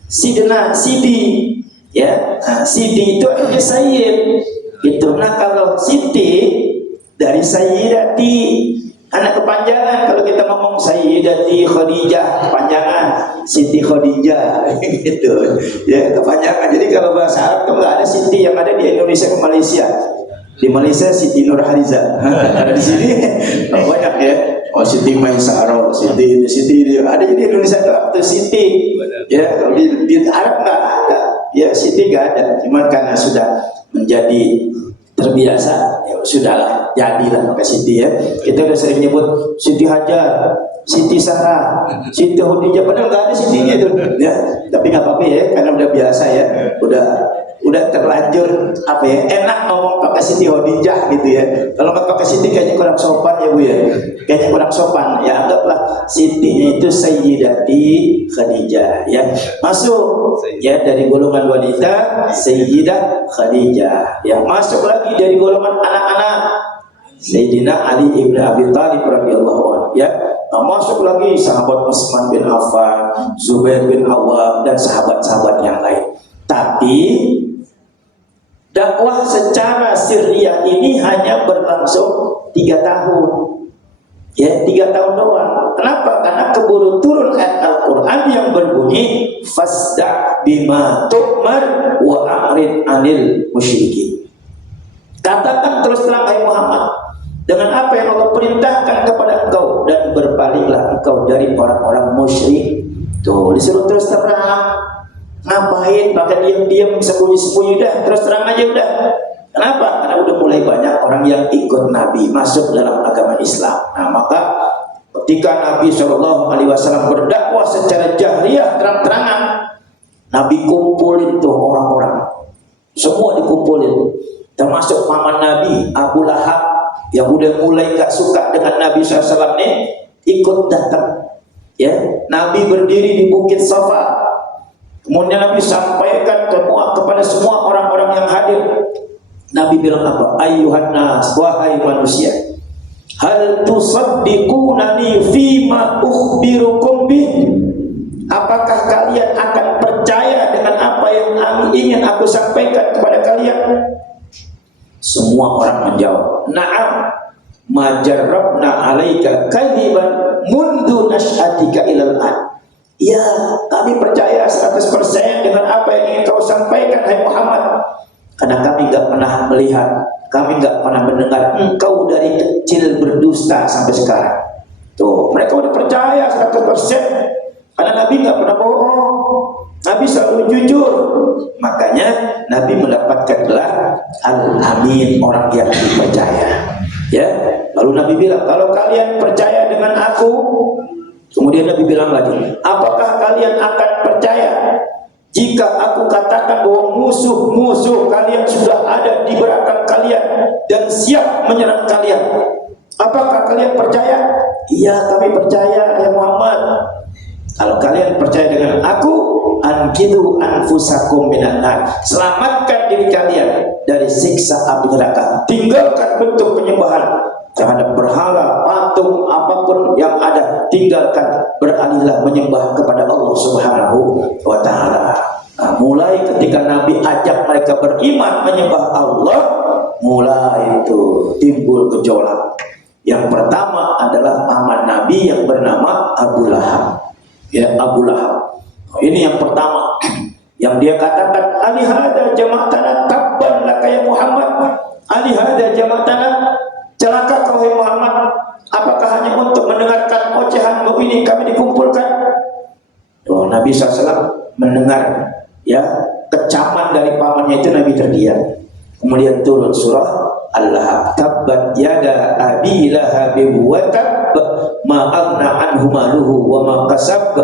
Sidi, ya, nah, Sidi itu artinya Sayyid, itu. Nah kalau Siti dari Sayyidati, anak kepanjangan. Kalau kita ngomong Sayyidati Khadijah, kepanjangan Siti Khadijah, gitu, ya kepanjangan. Jadi kalau bahasa Arab itu nggak ada Siti yang ada di Indonesia ke Malaysia. Di Malaysia Siti Nurhaliza, ada di sini banyak ya. Oh Siti Maisaro, Siti ada di Indonesia tuh Siti. Ya kalau di Arab nggak ada, ya Siti nggak ada. Cuman karena sudah menjadi terbiasa, ya sudahlah, jadilah pakai Siti ya. Kita udah sering nyebut Siti Hajar, Siti Sarah, Siti Khadijah, padahal nggak ada Sitinya itu. Ya, tapi nggak apa-apa ya, karena udah biasa ya, udah terlanjur apa ya, enak ngomong pakai Siti Khadijah gitu ya. Kalau nggak pakai Siti kayaknya kurang sopan ya Bu ya, kayaknya kurang sopan ya. Anggaplah Sitinya itu Sayyidati Khadijah ya. Masuk ya dari golongan wanita Sayyidah Khadijah ya. Masuk lagi dari golongan anak-anak Sayyidina Ali ibn Abi Thalib radhiyallahu anhu ya. Nah, masuk lagi sahabat Utsman bin Affan, Zubair bin Awam dan sahabat-sahabat yang lain. Tapi dakwah secara sirriyah ini hanya berlangsung 3 tahun. Ya, 3 tahun doang. Kenapa? Karena keburu turun ayat Al-Quran yang berbunyi fasda' bima tu'mar wa a'rid 'anil musyrikin. Katakan terus terang hai Muhammad dengan apa yang Allah perintahkan kepada engkau, dan berpalinglah engkau dari orang-orang musyrik. Tuh, disuruh terus terang. Ngapain pakai diam-diam, sembunyi-sembunyi? Udah terus terang aja udah. Kenapa? Karena udah mulai banyak orang yang ikut Nabi masuk dalam agama Islam. Nah maka ketika Nabi SAW berdakwah secara jahriyah terang-terangan, Nabi kumpulin tuh orang-orang, semua dikumpulin, termasuk paman Nabi Abu Lahab yang udah mulai gak suka dengan Nabi SAW nih, ikut datang. Ya, Nabi berdiri di Bukit Safa. Kemudian Nabi sampaikan kepada semua orang-orang yang hadir. Nabi bilang apa? Ayyuhan nas, wahai manusia, hal tusaddiqunani fima ukhbirukum bih? Apakah kalian akan percaya dengan apa yang ingin aku sampaikan kepada kalian? Semua orang menjawab, na'am. majarrabna alaika kadiban mundu nas'atika ilal an. Ya, kami percaya 100% dengan apa yang ingin kau sampaikan, hai Muhammad. Karena kami enggak pernah melihat, kami enggak pernah mendengar engkau dari kecil berdusta sampai sekarang. Tuh, mereka udah percaya 100% karena Nabi enggak pernah bohong. Nabi selalu jujur. Makanya Nabi mendapatkan gelar Al-Amin, orang yang dipercaya. Ya, lalu Nabi bilang, kalau kalian percaya dengan aku, kemudian Nabi bilang lagi, apakah kalian akan percaya jika aku katakan bahwa musuh-musuh kalian sudah ada di belakang kalian dan siap menyerang kalian? Apakah kalian percaya? Iya, kami percaya ya Muhammad. Kalau kalian percaya dengan aku, ankidu anfusakum minan nar. Selamatkan diri kalian dari siksa api neraka. Tinggalkan bentuk penyembahan terhadap berhala, patung, apapun yang ada. Tinggalkan, beralihlah menyembah kepada Allah Subhanahu wa ta'ala. Nah, mulai ketika Nabi ajak mereka beriman menyembah Allah, mulai itu timbul gejolak. Yang pertama adalah paman Nabi yang bernama Abu Lahab. Ya, Abu Lahab. Ini yang pertama yang dia katakan, alihada jama'atana tabban laka ya Muhammad. Alihada jama'atana, celaka kau hai Muhammad. Apakah hanya untuk mendengarkan ocehanmu ini kami dikumpulkan? Oh, Nabi SAW mendengar ya kecaman dari pamannya itu, Nabi terdiam. Kemudian turun surah Al-Lahab, tabbat yada abi lahabin wa tab ma aghna anhu maluhu wa ma kasab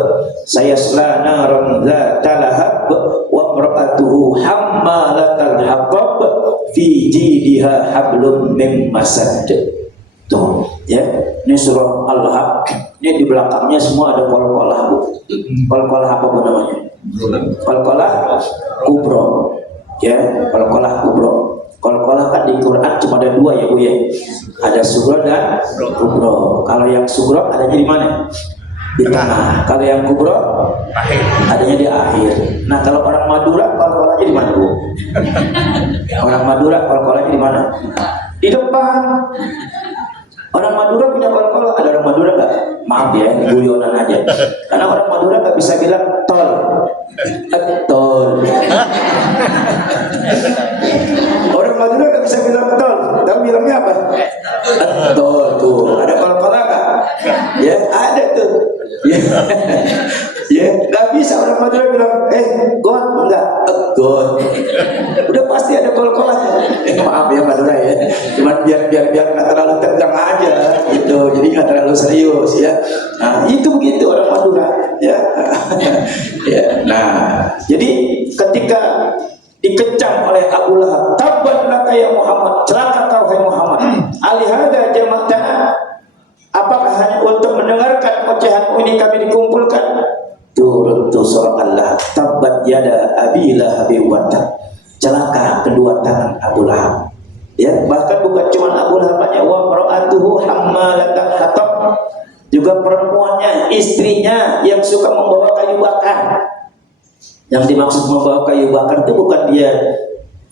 sayasla naran dzata lahab wa imra'atuhu hammalatal hatab fi jidha hablum min masad. Tuh ya, ini surah Al-Lahab. Ini di belakangnya semua ada qalqalah, Bu. Qalqalah apa Bu namanya? Qalqalah kubro. Ya, qalqalah kubro. Qalqalah kan di Quran cuma ada dua ya Bu ya. Ada sugro dan kubro. Kalau yang sugro adanya di mana? Di tengah. Kalau yang kubro adanya di akhir. Nah, kalau orang Madura qalqalahnya di mana Bu? Orang Madura qalqalahnya di mana? Di depan. Orang Madura punya qalqalah. Ada orang Madura nggak? Maaf ya, guyonan aja. Karena orang Madura nggak bisa bilang tol. Tol. Orang Madura nggak bisa bilang tol. Tahu bilangnya apa? Tol tuh. Ada qalqalah nggak? Ya, ada tuh. Ya, ya, nggak bisa orang Madura bilang, God enggak, God. Udah pasti ada qalqalahnya. Maaf ya Madura ya. Cuman biar nggak terlalu tegang aja gitu. Jadi nggak terlalu serius ya. Nah, itu begitu orang Madura ya. Ya. Nah, jadi ketika dikecam oleh Abu Lahab, tabban laka ya Muhammad, celaka kau hai Muhammad. Alihada jama'atana, apakah hanya untuk mendengarkan ocehan ini kami dikumpulkan? Turun tuh surah Allah, tabbat yada abi lahabin wa tab. Celaka kedua tangan Abu Lahab. Ya, bahkan bukan cuma Abu Lahabnya, wa mar'atuhu hammalatal hatab, juga perempuannya, istrinya yang suka membawa kayu bakar. Yang dimaksud membawa kayu bakar itu bukan dia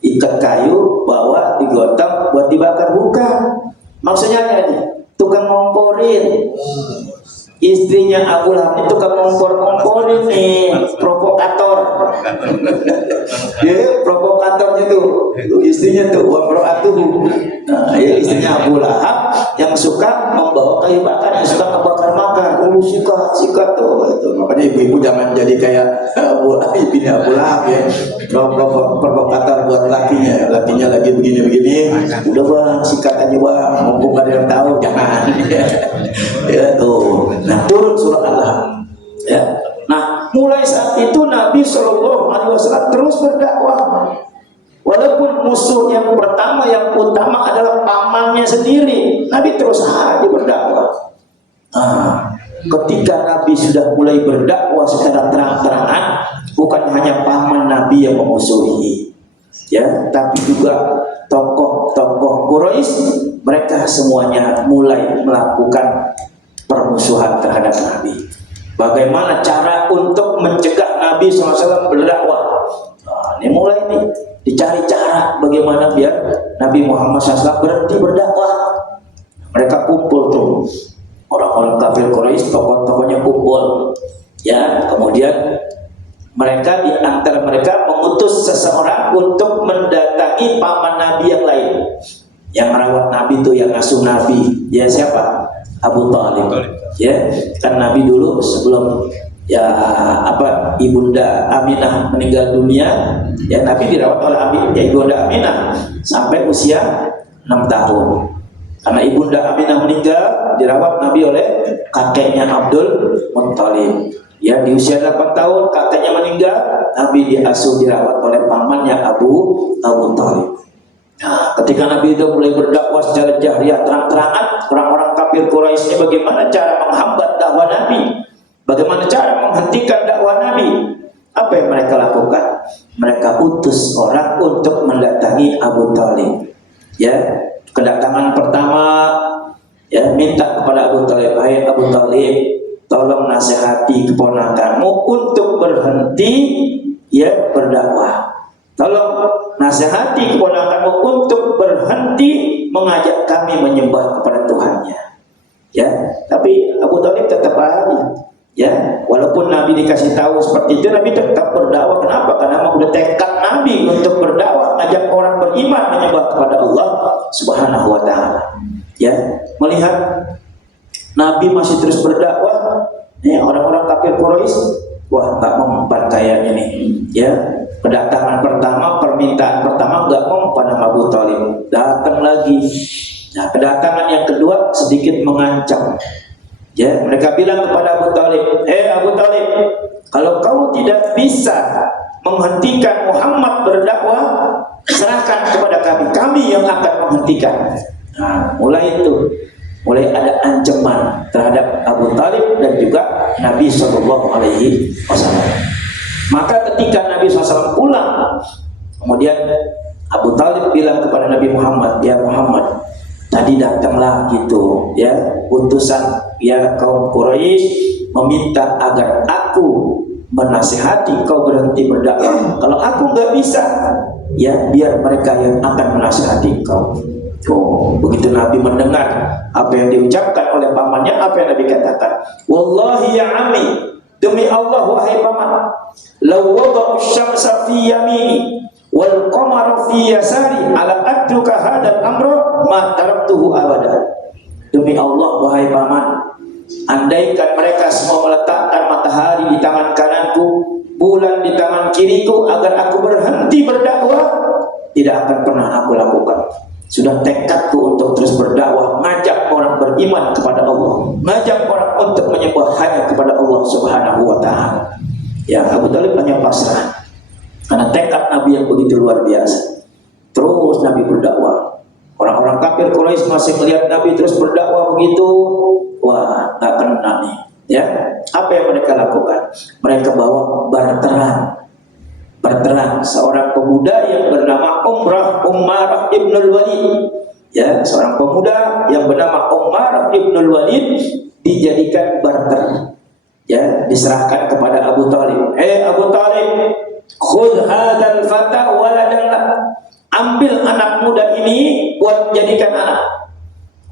ikat kayu bawa digotong buat dibakar, bukan. Maksudnya ini tukang ngomporin. Istrinya Abu Lahab itu tukang ngompor-ngomporin nih, provokator. Ya, provokatornya tuh. Istrinya tuh wa mar'atuhu. Nah, ya istrinya Abu Lahab yang suka membawa kayu bakar, yang suka ngebakar-bakar. Sikat tuh. Itu. Makanya ibu-ibu jangan jadi kayak ibunya Abu Lahab ya. Provokator buat lakinya. Lakinya lagi begini-begini. Udah bang, sikat aja bang. Mumpung ada yang tahu, jangan. Ya tuh. Nah, turun surah Al-Lahab. Ya. Nah, mulai saat itu Nabi SAW terus berdakwah. Walaupun musuh yang pertama, yang utama adalah pamannya sendiri, Nabi terus aja berdakwah. Nah, ketika Nabi sudah mulai berdakwah secara terang-terangan, bukan hanya paman Nabi yang memusuhi, ya, tapi juga tokoh-tokoh Quraisy, mereka semuanya mulai melakukan permusuhan terhadap Nabi. Bagaimana cara untuk mencegah Nabi SAW berdakwah? Nah, ini mulai nih dicari cara bagaimana biar Nabi Muhammad SAW berhenti berdakwah. Mereka kumpul tuh, orang-orang kafir Quraisy, tokoh-tokohnya kumpul. Ya, kemudian mereka di antara mereka mengutus seseorang untuk mendatangi paman Nabi yang lain, yang merawat Nabi itu, yang asuh Nabi. Ya, siapa? Abu Thalib. Ya, kan Nabi dulu sebelum Ibunda Aminah meninggal dunia, ya Nabi dirawat oleh Ibunda Aminah sampai usia 6 tahun. Karena Ibunda Aminah meninggal, dirawat Nabi oleh kakeknya Abdul Muttalib. Ya, di usia 8 tahun kakeknya meninggal, Nabi diasuh dirawat oleh pamannya Abu Thalib. Nah, ketika Nabi itu mulai berdakwah secara jahriyah terang-terangan, orang-orang kafir Quraisy ini bagaimana cara menghambat dakwah Nabi? Bagaimana cara menghentikan dakwah Nabi? Apa yang mereka lakukan? Mereka utus orang untuk mendatangi Abu Thalib. Ya, kedatangan pertama, ya, minta kepada Abu Thalib, "Hai Abu Thalib, tolong nasihati keponakanmu untuk berhenti, ya, berdakwah. Tolong nasihati keponakanmu untuk berhenti mengajak kami menyembah kepada Tuhannya." Ya, tapi Abu Thalib tetap aja. Ya, walaupun Nabi dikasih tahu seperti itu, Nabi tetap berdakwah. Kenapa? Karena memang udah tekad Nabi untuk berdakwah, ngajak orang beriman menyembah kepada Allah Subhanahu wa taala. Ya, melihat Nabi masih terus berdakwah, ya, orang-orang kafir Quraisy, wah, nggak mempan kayaknya nih. Ya, kedatangan pertama, permintaan pertama nggak mempan sama Abu Thalib. Datang lagi. Nah, kedatangan yang kedua sedikit mengancam. Ya, mereka bilang kepada Abu Thalib, Abu Thalib, kalau kau tidak bisa menghentikan Muhammad berdakwah, serahkan kepada kami yang akan menghentikan." Nah, mulai ada ancaman terhadap Abu Thalib dan juga Nabi SAW. Maka ketika Nabi SAW pulang, kemudian Abu Thalib bilang kepada Nabi Muhammad, "Ya Muhammad, tadi datanglah gitu, ya, utusan, ya, kaum Quraisy meminta agar aku menasihati kau berhenti berdakwah. Kalau aku nggak bisa, ya, biar mereka yang akan menasihati kau." Oh, begitu Nabi mendengar apa yang diucapkan oleh pamannya, apa yang Nabi katakan, "Wallahi ya ammi, demi Allah wahai paman, law wada'u syamsa fi yamini wal qamara fi yasari ala adruka hadal amra ma taraktuhu abada." Demi Allah wahai paman, andaikan mereka semua meletakkan matahari di tangan kananku, bulan di tangan kiriku, agar aku berhenti berdakwah, tidak akan pernah aku lakukan. Sudah tekadku untuk terus berdakwah, ngajak orang beriman kepada Allah, ngajak orang untuk menyembah hanya kepada Allah Subhanahu wa taala. Ya, Abu Thalib hanya pasrah karena tekad Nabi yang begitu luar biasa. Terus Nabi berdakwah. Orang-orang kafir Quraisy masih melihat Nabi terus berdakwah begitu, wah, nggak kena nih. Ya, apa yang mereka lakukan? Mereka bawa barteran. Seorang pemuda yang bernama Umarah ibnul Walid. Ya, seorang pemuda yang bernama Umarah ibnul Walid dijadikan barter. Ya, diserahkan kepada Abu Thalib. Abu Thalib, khudh hadzal fata waladan lak. Ambil anak muda ini buat jadikan anak.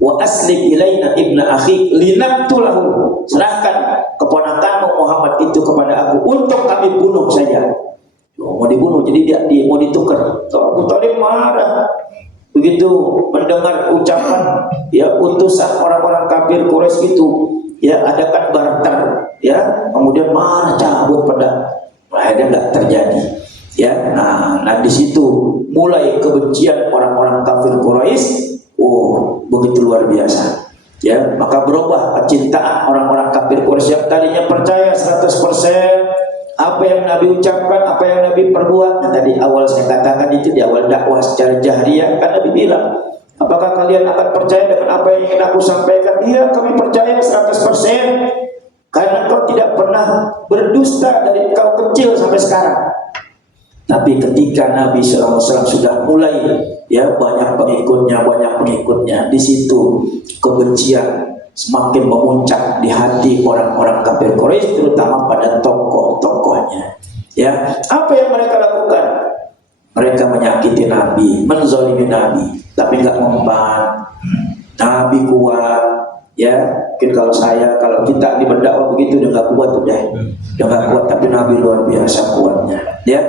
Wa aslim ilaina ibna akhi linaqtulahu. Serahkan keponakanmu Muhammad itu kepada aku untuk kami bunuh saja. Mau dibunuh, jadi dia mau ditukar. Abu Thalib marah. Begitu mendengar ucapan, ya, utusan orang-orang kafir Quraisy itu, ya, adakan barter, ya, kemudian marah, cabut pedang. Akhirnya nggak terjadi. Ya, nah di situ mulai kebencian orang-orang kafir Quraisy. Oh, begitu luar biasa. Ya, maka berubah kecintaan orang-orang kafir Quraisy yang tadinya percaya 100% apa yang Nabi ucapkan, apa yang Nabi perbuat. Nah, tadi awal saya katakan itu di awal dakwah secara jahriyah, kan Nabi bilang, "Apakah kalian akan percaya dengan apa yang ingin aku sampaikan?" "Iya, kami percaya 100%, karena kau tidak pernah berdusta dari kau kecil sampai sekarang." Tapi ketika Nabi SAW sudah mulai, ya, banyak pengikutnya, di situ kebencian semakin memuncak di hati orang-orang kafir Quraisy, terutama pada tokoh-tokohnya. Ya, apa yang mereka lakukan? Mereka menyakiti Nabi, menzalimi Nabi, tapi nggak mempan. Nabi kuat, ya. Mungkin kalau kita di berdakwah begitu udah nggak kuat udah nggak kuat, tapi Nabi luar biasa kuatnya, ya.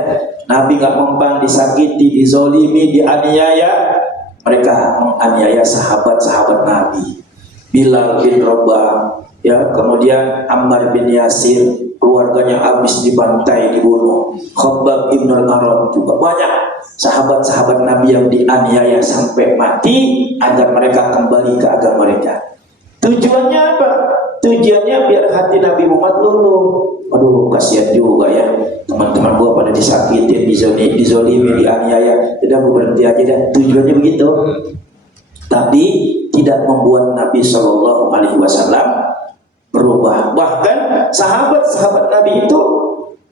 Nabi nggak mempan disakiti, dizolimi, dianiaya. Mereka menganiaya sahabat-sahabat Nabi. Bilal bin Rabah, ya, kemudian Ammar bin Yasir, keluarganya habis dibantai, dibunuh. Khabbab ibn al-Arad, juga banyak sahabat-sahabat Nabi yang dianiaya sampai mati agar mereka kembali ke agama mereka. Tujuannya apa? Tujuannya biar hati Nabi Muhammad luluh. Aduh, kasihan juga ya, teman-teman gua pada disakitin, dizolimi, dianiaya. Tidak, gua berhenti aja dah. Tujuannya begitu. Tapi tidak membuat Nabi Shallallahu Alaihi Wasallam berubah. Bahkan sahabat-sahabat Nabi itu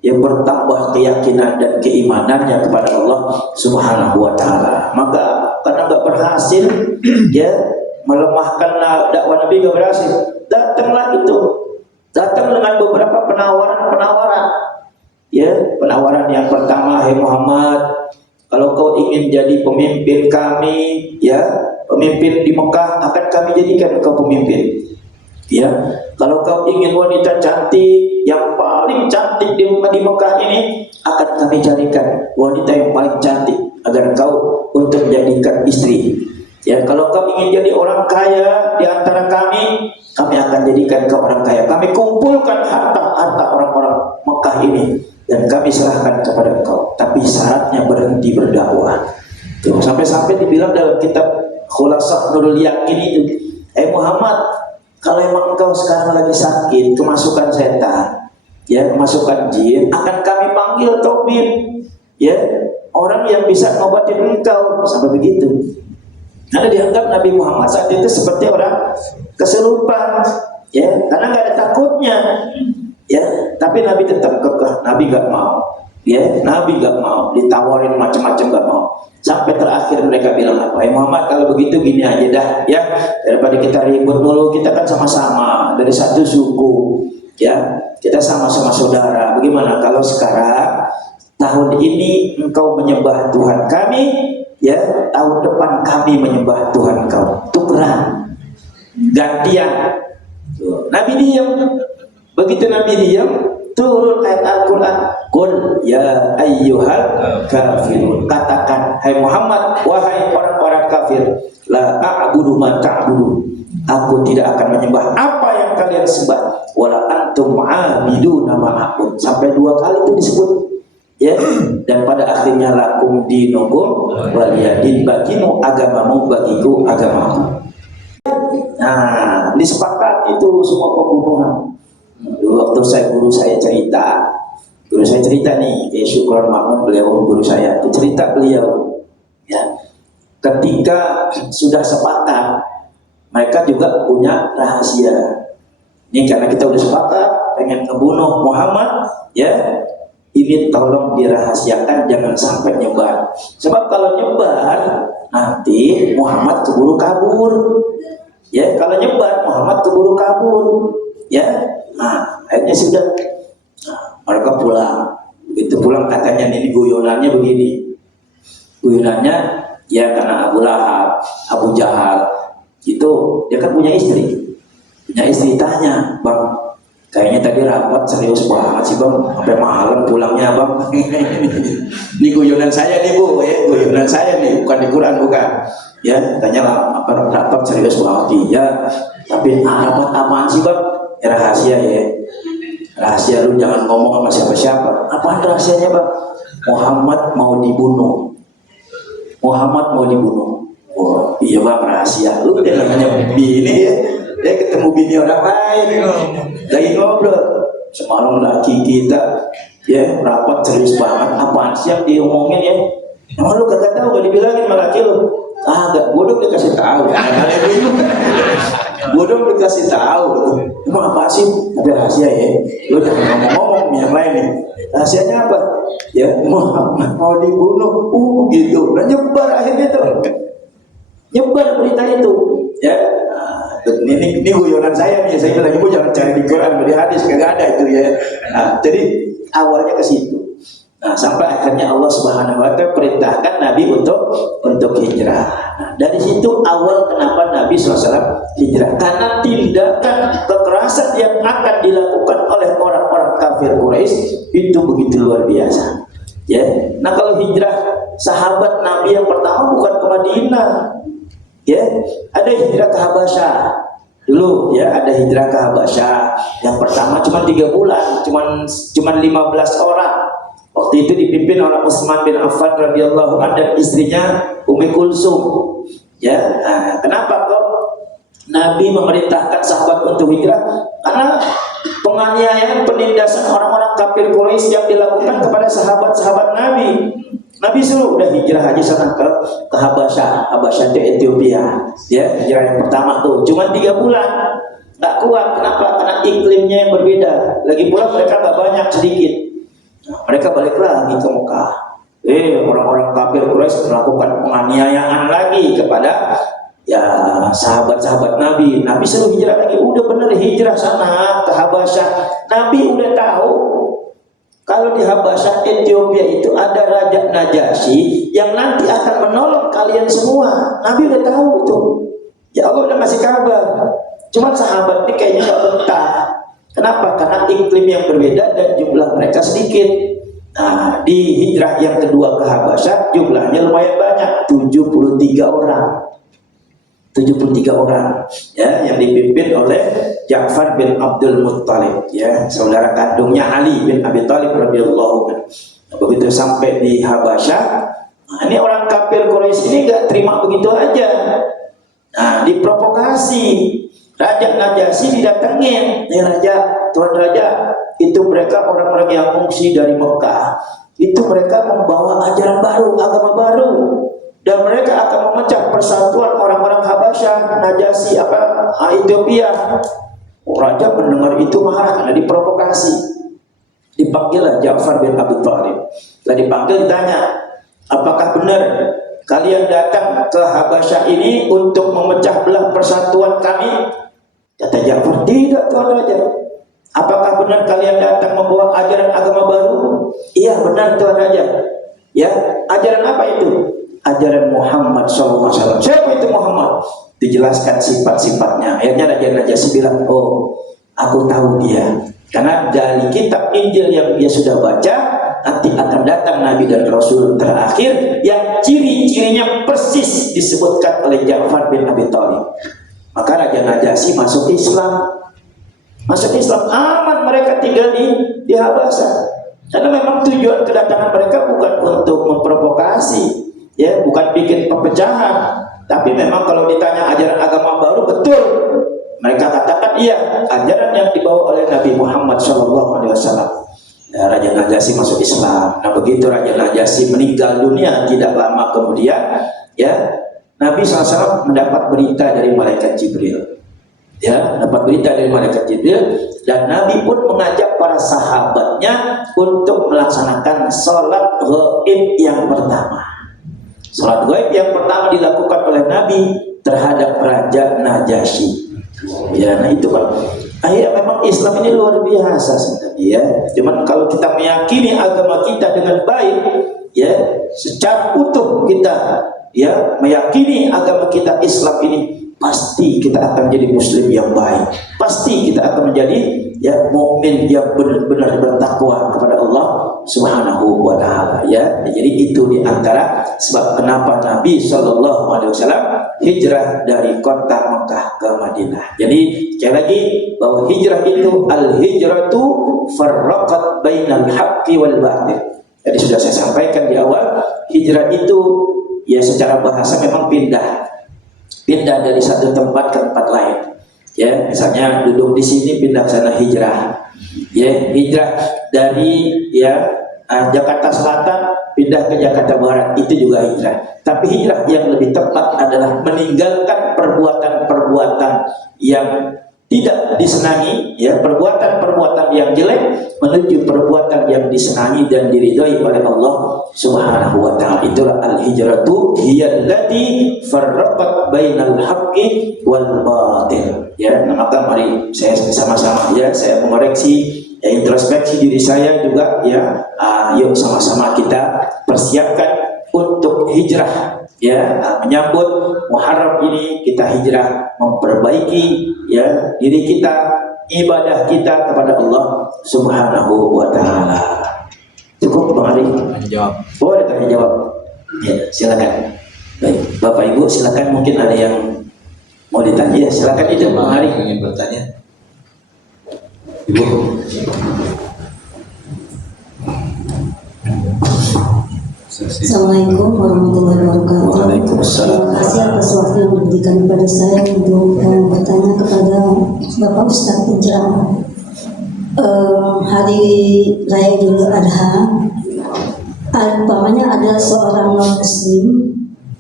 yang bertambah keyakinan dan keimanannya kepada Allah Subhanahu Wa Taala. Maka karena nggak berhasil, ya, melemahkan dakwah Nabi, nggak berhasil. Datanglah itu, datang dengan beberapa penawaran, ya, penawaran yang pertama, hai Muhammad, kalau kau ingin jadi pemimpin kami, ya, pemimpin di Mekah, akan kami jadikan kau pemimpin. Ya, kalau kau ingin wanita cantik, yang paling cantik di Mekah ini, akan kami carikan wanita yang paling cantik agar kau untuk jadikan istri. Ya, kalau kau ingin jadi orang kaya di antara kami akan jadikan kau orang kaya. Kami kumpulkan harta orang-orang Mekah ini dan kami serahkan kepada kau. Tapi syaratnya berhenti berdakwah. Tuh, sampai-sampai dibilang dalam kitab Khulasah Nurul Yakin itu, Muhammad, kalau emang engkau sekarang lagi sakit, kemasukan setan, ya, kemasukan jin, akan kami panggil tabib, ya, orang yang bisa ngobatin engkau. Sampai begitu. Karena dianggap Nabi Muhammad saat itu seperti orang kesurupan, ya, karena nggak ada takutnya, ya. Tapi Nabi tetap kekeh, Nabi nggak mau, ya, Nabi nggak mau, ditawarin macam-macam nggak mau. Sampai terakhir mereka bilang apa? Muhammad, kalau begitu gini aja dah, ya, daripada kita ribut mulu, kita kan sama-sama dari satu suku, ya, kita sama-sama saudara. Bagaimana kalau sekarang tahun ini engkau menyembah Tuhan kami, ya, tahun depan kami menyembah Tuhan kau, tukeran, gantian. Nabi diam. Begitu Nabi diam, turun ayat Al-Quran, Qul ya ayyuhal kafirun, katakan, hai Muhammad, wahai orang-orang kafir, la a'budu ma ta'budu, aku tidak akan menyembah apa yang kalian sembah, wala antum a'abiduna ma a'bud. Sampai 2 kali itu disebut, ya. Dan pada akhirnya lakum dinukum waliyadin, bagimu agamamu, bagiku agamaku. Nah, disepakati itu semua pembunuhan. Waktu guru saya cerita nih, kayak Syukron Mahmud, beliau guru saya, itu cerita beliau, ya, ketika sudah sepakat, mereka juga punya rahasia. Ini karena kita udah sepakat pengen ngebunuh Muhammad, ya, ini tolong dirahasiakan, jangan sampai nyebar. Sebab kalau nyebar, nanti Muhammad keburu kabur. Ya, kalau nyebar Muhammad keburu kabur, ya. Nah, akhirnya sudah, mereka pulang. Begitu pulang katanya ini guyonannya begini. Guyonannya, ya, karena Abu Lahab, Abu Jahal itu dia kan punya istri. Punya istri, tanya, Bang, kayaknya tadi rapat serius banget sih, Bang, sampai malam pulangnya, Bang. Ini guyonan saya nih, Bu, ya, guyonan saya nih, bukan di Quran, bukan. Ya, tanya lah, apa rapat serius banget, ya. Tapi rapat apaan sih, Bang? Ya, rahasia, ya. Rahasia, lu jangan ngomong sama siapa-siapa. Apaan rahasianya, Bang? Muhammad mau dibunuh. Muhammad mau dibunuh. Oh, iya, Bang, rahasia. Lu dia namanya bini, ya. Dia ketemu bini orang lain, lagi ngobrol. Semalam laki kita, ya, rapat serius banget. Apaan sih yang diomongin, ya? Emang lu kagak tahu, gak dibilangin sama laki lu? Agak, bodoh dikasih tahu. Bodoh dikasih tahu. Emang apa sih? Tapi rahasia, ya. Lu jangan ngomong-ngomong yang lain nih. Rahasianya apa? Ya, Muhammad mau dibunuh. Gitu. Nah, nyebar akhirnya tuh. Nyebar berita itu. Ya. Ini guyonan saya nih. Saya bilang, ibu jangan cari di Quran, di hadis, kagak ada itu, ya. Nah, jadi awalnya ke situ. Nah, sampai akhirnya Allah Subhanahu wa taala perintahkan Nabi untuk hijrah. Nah, dari situ awal kenapa Nabi SAW hijrah, karena tindakan kekerasan yang akan dilakukan oleh orang-orang kafir Quraisy itu begitu luar biasa. Ya. Nah, kalau hijrah sahabat Nabi yang pertama bukan ke Madinah. Ya, ada hijrah ke Habasyah. Dulu ya ada hijrah ke Habasyah. Yang pertama cuma 3 bulan, cuma 15 orang. Waktu itu dipimpin oleh Utsman bin Affan radhiyallahu anhu dan istrinya Ummi Kulsum. Ya, nah, kenapa kok Nabi memerintahkan sahabat untuk hijrah? Karena penganiayaan, penindasan orang-orang kafir Quraisy yang dilakukan kepada sahabat-sahabat Nabi. Nabi suruh udah hijrah aja sana ke Habasyah. Habasyah itu Ethiopia. Ya, hijrah yang pertama tuh cuma 3 bulan. Nggak kuat. Kenapa? Karena iklimnya yang berbeda. Lagi pula mereka nggak banyak, sedikit. Nah, mereka balik lagi ke Mekah. Orang-orang kafir Quraisy melakukan penganiayaan lagi kepada ya sahabat-sahabat Nabi. Nabi suruh hijrah lagi. Udah bener hijrah sana ke Habasyah. Nabi udah tahu kalau di Habasyah Ethiopia itu ada Raja Najasyi yang nanti akan menolong kalian semua. Nabi udah tahu itu. Ya Allah udah ngasih kabar. Cuma sahabat ini kayaknya gak betah. Kenapa? Karena iklim yang berbeda dan jumlah mereka sedikit. Nah, di hijrah yang kedua ke Habasyah jumlahnya lumayan banyak, 73 orang. 73 orang ya, yang dipimpin oleh Ja'far bin Abdul Muttalib, ya, saudara kandungnya Ali bin Abi Thalib radhiyallahu anhu. Nah, begitu sampai di Habasyah, nah, ini orang kafir Quraisy ini nggak terima begitu aja. Nah, diprovokasi. Raja Najasyi didatengin, nih raja, tuan raja, itu mereka orang-orang yang mengungsi dari Mekah. Itu mereka membawa ajaran baru, agama baru. Dan mereka akan memecah persatuan orang-orang Habasyah, Najasyi, Ethiopia. Raja mendengar itu marah karena diprovokasi. Dipanggillah Ja'far bin Abi Thalib. Setelah dipanggil ditanya, apakah benar kalian datang ke Habasyah ini untuk memecah belah persatuan kami? Kata Ja'far, tidak tuan raja. Apakah benar kalian datang membawa ajaran agama baru? Iya benar tuan raja. Ya, ajaran apa itu? Ajaran Muhammad SAW. Siapa itu Muhammad? Dijelaskan sifat-sifatnya. Akhirnya Raja Najasyi bilang, oh aku tahu dia. Karena dari kitab Injil yang dia sudah baca, nanti akan datang Nabi dan Rasul terakhir yang ciri-cirinya persis disebutkan oleh Ja'far bin Abi Thalib. Maka Raja Najasyi masuk Islam. Masuk Islam, aman mereka tinggal di Habasyah. Karena memang tujuan kedatangan mereka bukan untuk memprovokasi, ya, bukan bikin perpecahan, tapi memang kalau ditanya ajaran agama baru, betul mereka katakan iya, ajaran yang dibawa oleh Nabi Muhammad SAW. Ya, Raja Najasyi masuk Islam. Nah, begitu Raja Najasyi meninggal dunia, tidak lama kemudian, ya, Nabi SAW mendapat berita dari malaikat Jibril. Ya, dapat berita dari malaikat Jibril, dan Nabi pun mengajak para sahabatnya untuk melaksanakan sholat ghaib yang pertama. Sholat ghaib yang pertama dilakukan oleh Nabi terhadap Raja Najasyi. Ya, nah itu kan. Akhirnya memang Islam ini luar biasa sebenarnya. Ya. Cuman kalau kita meyakini agama kita dengan baik, ya, secara utuh kita, ya, meyakini agama kita Islam ini, pasti kita akan menjadi muslim yang baik. Pasti kita akan menjadi, ya, mukmin yang benar-benar bertakwa kepada Allah Subhanahu wa taala, ya. Jadi itu di antara sebab kenapa Nabi sallallahu alaihi wasallam hijrah dari kota Mekah ke Madinah. Jadi sekali lagi bahwa hijrah itu al-hijratu farraqat bainal haqqi wal batil. Jadi sudah saya sampaikan di awal, hijrah itu ya secara bahasa memang pindah dari satu tempat ke tempat lain. Ya, misalnya duduk di sini pindah ke sana, hijrah. Ya, hijrah dari, ya, Jakarta Selatan pindah ke Jakarta Barat, itu juga hijrah. Tapi hijrah yang lebih tepat adalah meninggalkan perbuatan-perbuatan yang tidak disenangi, ya, perbuatan-perbuatan yang jelek menuju perbuatan yang disenangi dan diridhoi oleh Allah Subhanahu wa taala. Itulah al-hijratu hiyallati farraqat bainal haqqi wal batil. Ya, maka mari saya sama-sama, ya, saya mengoreksi, ya, introspeksi diri saya juga, ya. Yuk sama-sama kita persiapkan untuk hijrah, ya, menyambut Muharram ini. Kita hijrah memperbaiki, ya, diri kita, ibadah kita kepada Allah Subhanahu wa taala. Cukup Bang Ali? Jawab. Boleh tanya jawab? Ya, silakan. Baik, Bapak Ibu silakan, mungkin ada yang mau ditanya. Ya, silakan itu Bang Ali. Ingin bertanya. Ibu. Assalamualaikum warahmatullahi wabarakatuh. Waalaikumsalam. Terima kasih atas waktu yang diberikan kepada saya untuk bertanya kepada Bapak Ustadz penceramah. Hari Raya Idul Adha, umpamanya ada seorang non Muslim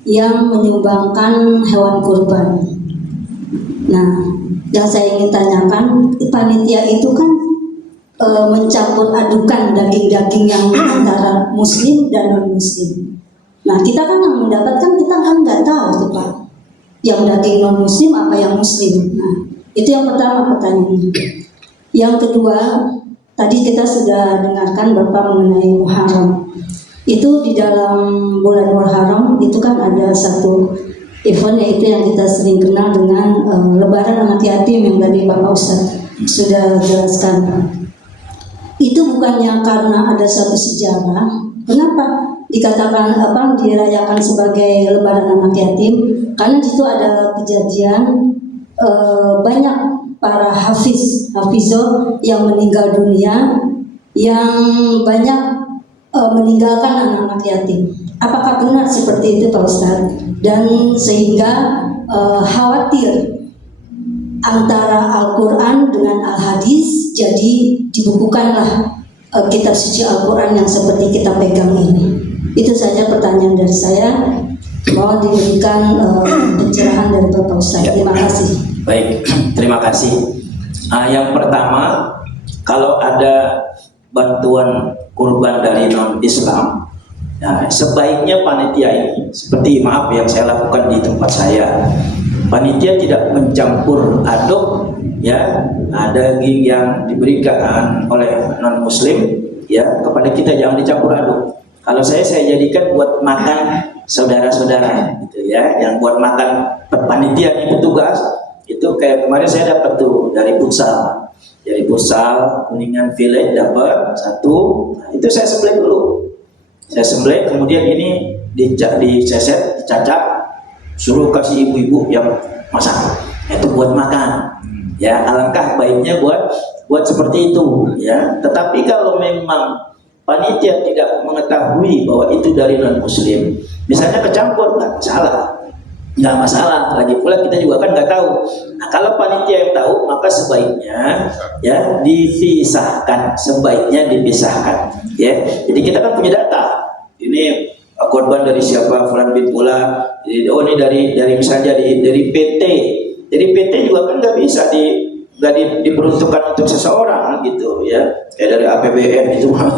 yang menyumbangkan hewan kurban. Nah, yang saya ingin tanyakan, panitia itu kan mencampur adukan daging-daging yang antara muslim dan non-muslim. Nah, kita kan yang mendapatkan, kita kan nggak tahu tuh Pak, yang daging non-muslim apa yang muslim. Nah, itu yang pertama pertanyaannya. Yang kedua, tadi kita sudah dengarkan Bapak mengenai Muharram. Itu di dalam bulan Muharram itu kan ada satu event, yaitu yang kita sering kenal dengan Lebaran Anak Yatim yang tadi Bapak Ustadz sudah jelaskan. Itu bukannya karena ada satu sejarah, kenapa dikatakan dirayakan sebagai Lebaran Anak Yatim? Karena di situ ada kejadian banyak para hafizah yang meninggal dunia, yang banyak meninggalkan anak-anak yatim. Apakah benar seperti itu Pak Ustadz? Dan sehingga khawatir antara Al-Quran dengan Al-Hadis, jadi dibukukanlah kitab suci Al-Quran yang seperti kita pegang ini. Itu saja pertanyaan dari saya. Mohon diberikan pencerahan dari Bapak Ustadz. Terima kasih. Baik, terima kasih. Yang pertama, kalau ada bantuan kurban dari non-Islam, nah, sebaiknya panitia ini, seperti maaf yang saya lakukan di tempat saya, panitia tidak mencampur aduk, ya, daging yang diberikan oleh non muslim, ya, kepada kita jangan dicampur aduk. Kalau saya jadikan buat makan saudara-saudara, gitu ya, yang buat makan panitia ini petugas. Itu kayak kemarin saya dapat tuh dari futsal kuningan village dapat satu. Nah, itu saya sembelih dulu. Saya sembelih, kemudian ini diceset, dicacap, suruh kasih ibu-ibu yang masak. Itu buat makan. Ya, alangkah baiknya buat seperti itu, ya. Tetapi kalau memang panitia tidak mengetahui bahwa itu dari non muslim, misalnya kecampur, nggak masalah. Lagi pula kita juga kan nggak tahu. Nah, kalau panitia yang tahu, maka sebaiknya, ya, dipisahkan. Ya. Jadi kita kan punya data. Ini korban dari siapa, Fulan bin Fulan. Oh, ini dari misalnya dari PT. Jadi PT juga kan nggak bisa diperuntukkan untuk seseorang, gitu, ya. Kayak dari APBN itu mah.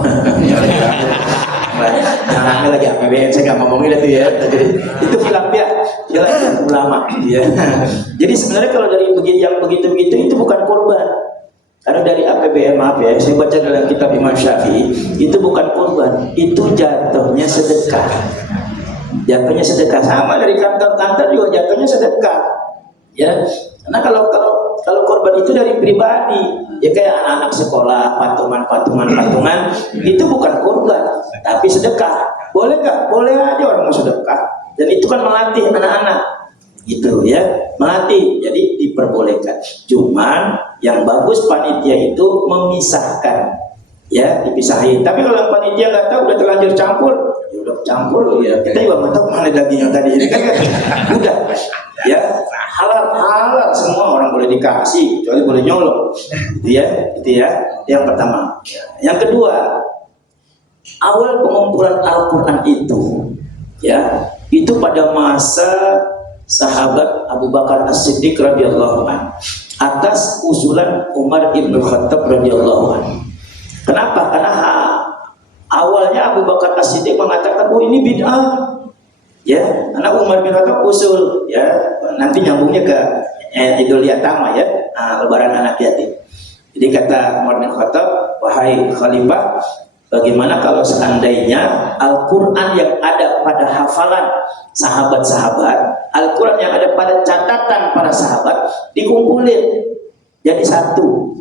Yang lagi APBN saya nggak ngomongin itu, ya. Jadi itu khilafiyah ulama, ya. Jadi sebenarnya kalau dari yang begitu-begitu itu bukan korban. Karena dari APBN, maaf ya, saya baca dalam kitab Imam Syafi'i, itu bukan korban, itu jatuhnya sedekah. Jatuhnya sedekah, sama dari kantor-kantor juga jatuhnya sedekah, ya. Karena kalau korban itu dari pribadi, ya, kayak anak-anak sekolah, patungan, itu bukan korban, tapi sedekah. Boleh nggak? Boleh aja orang mau sedekah. Dan itu kan melatih anak-anak, gitu, ya, melatih. Jadi diperbolehkan. Cuman yang bagus panitia itu memisahkan, ya, dipisahin. Tapi kalau panitia nggak tahu, udah terlanjur campur, ya udah campur, ya. Kita juga nggak tahu mana daging yang tadi ini kan, udah, ya, halal semua orang boleh dikasih, kecuali boleh nyolong, gitu ya. Yang pertama. Yang kedua, awal pengumpulan Al-Quran itu, ya, itu pada masa sahabat Abu Bakar As-Siddiq radhiyallahu anhu. atas usulan Umar ibn Khattab radhiyallahu anhu. Kenapa? Karena awalnya Abu Bakar As-Siddiq mengatakan, oh ini bid'ah. Ya, karena Umar bin Khattab usul, ya, nanti nyambungnya ke Idul Yatama ya, lebaran anak yatim. Jadi kata Umar bin Khattab, wahai khalifah, bagaimana kalau seandainya Al-Quran yang ada pada hafalan sahabat-sahabat, Al-Quran yang ada pada catatan para sahabat dikumpulin jadi satu.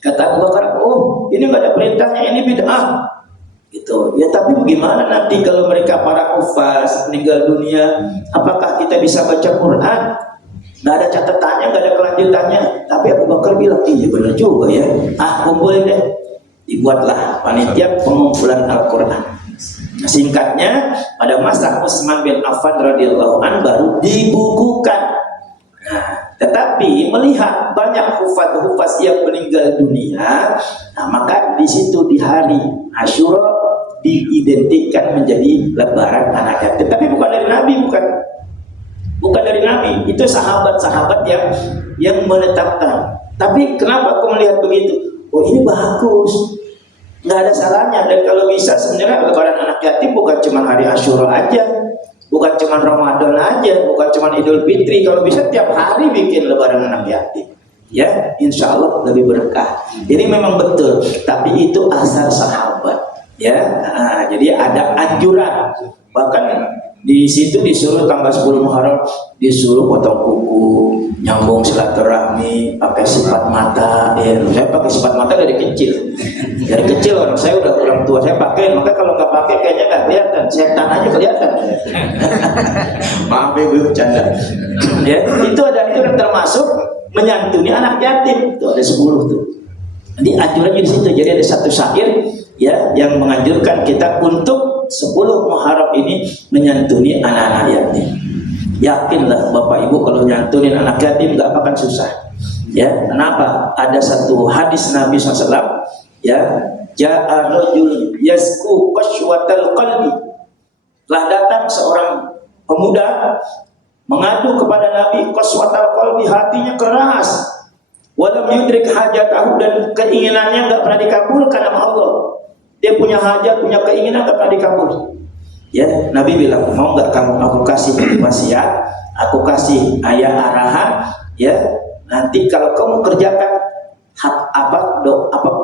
Kata Abu Bakar, oh ini nggak ada perintahnya, ini bid'ah. Gitu. Ya tapi bagaimana nanti kalau mereka para hufaz meninggal dunia, apakah kita bisa baca Quran? Nggak ada catatannya, nggak ada kelanjutannya. Tapi Abu Bakar bilang, iya benar juga ya. Kumpulin deh. Dibuatlah panitia pengumpulan Al-Quran. Singkatnya, pada masa Utsman bin Affan radhiyallahu an baru dibukukan. Nah, tetapi melihat banyak hufaz yang meninggal dunia, nah maka di situ di hari Asyura diidentikan menjadi lebaran anak yatim. Tapi bukan dari Nabi, bukan dari Nabi. Itu sahabat-sahabat yang menetapkan. Tapi kenapa aku melihat begitu? Oh ini bagus, nggak ada salahnya. Dan kalau bisa sebenarnya lebaran anak yatim bukan cuma hari Asyura aja, bukan cuma Ramadan aja, bukan cuma Idul Fitri. Kalau bisa tiap hari bikin lebaran anak yatim, ya insya Allah lebih berkah. Jadi memang betul, tapi itu asal sahabat, ya. Jadi ada anjuran, bahkan di situ disuruh tanggal 10 Muharram disuruh potong kuku, nyambung silaturahmi, pakai sifat mata. Ya, saya pakai sifat mata dari kecil. Dari kecil orang tua saya pakai, maka kalau nggak pakai kayaknya nggak kelihatan, setan aja kelihatan. Maaf ya, gue bercanda. Ya, itu yang termasuk menyantuni anak yatim. Tuh ada 10 tuh. Jadi anjurannya di situ. Jadi ada satu syair ya yang menganjurkan kita untuk 10 Muharram ini menyantuni anak-anak yatim. Yakinlah Bapak Ibu kalau nyantunin anak yatim nggak akan susah. Ya, kenapa? Ada satu hadis Nabi SAW. Ya, ja'a rajul yasku qaswatal qalbi. Telah datang seorang pemuda mengadu kepada Nabi, qaswatal qalbi, hatinya keras. Walam yudrik hajatahu, dan keinginannya enggak pernah dikabulkan sama Allah. Dia punya hajat, punya keinginan enggak pernah dikabul. Ya, Nabi bilang, mau enggak kamu aku kasih wasiat, aku kasih ayat arahan, ya. Nanti kalau kamu kerjakan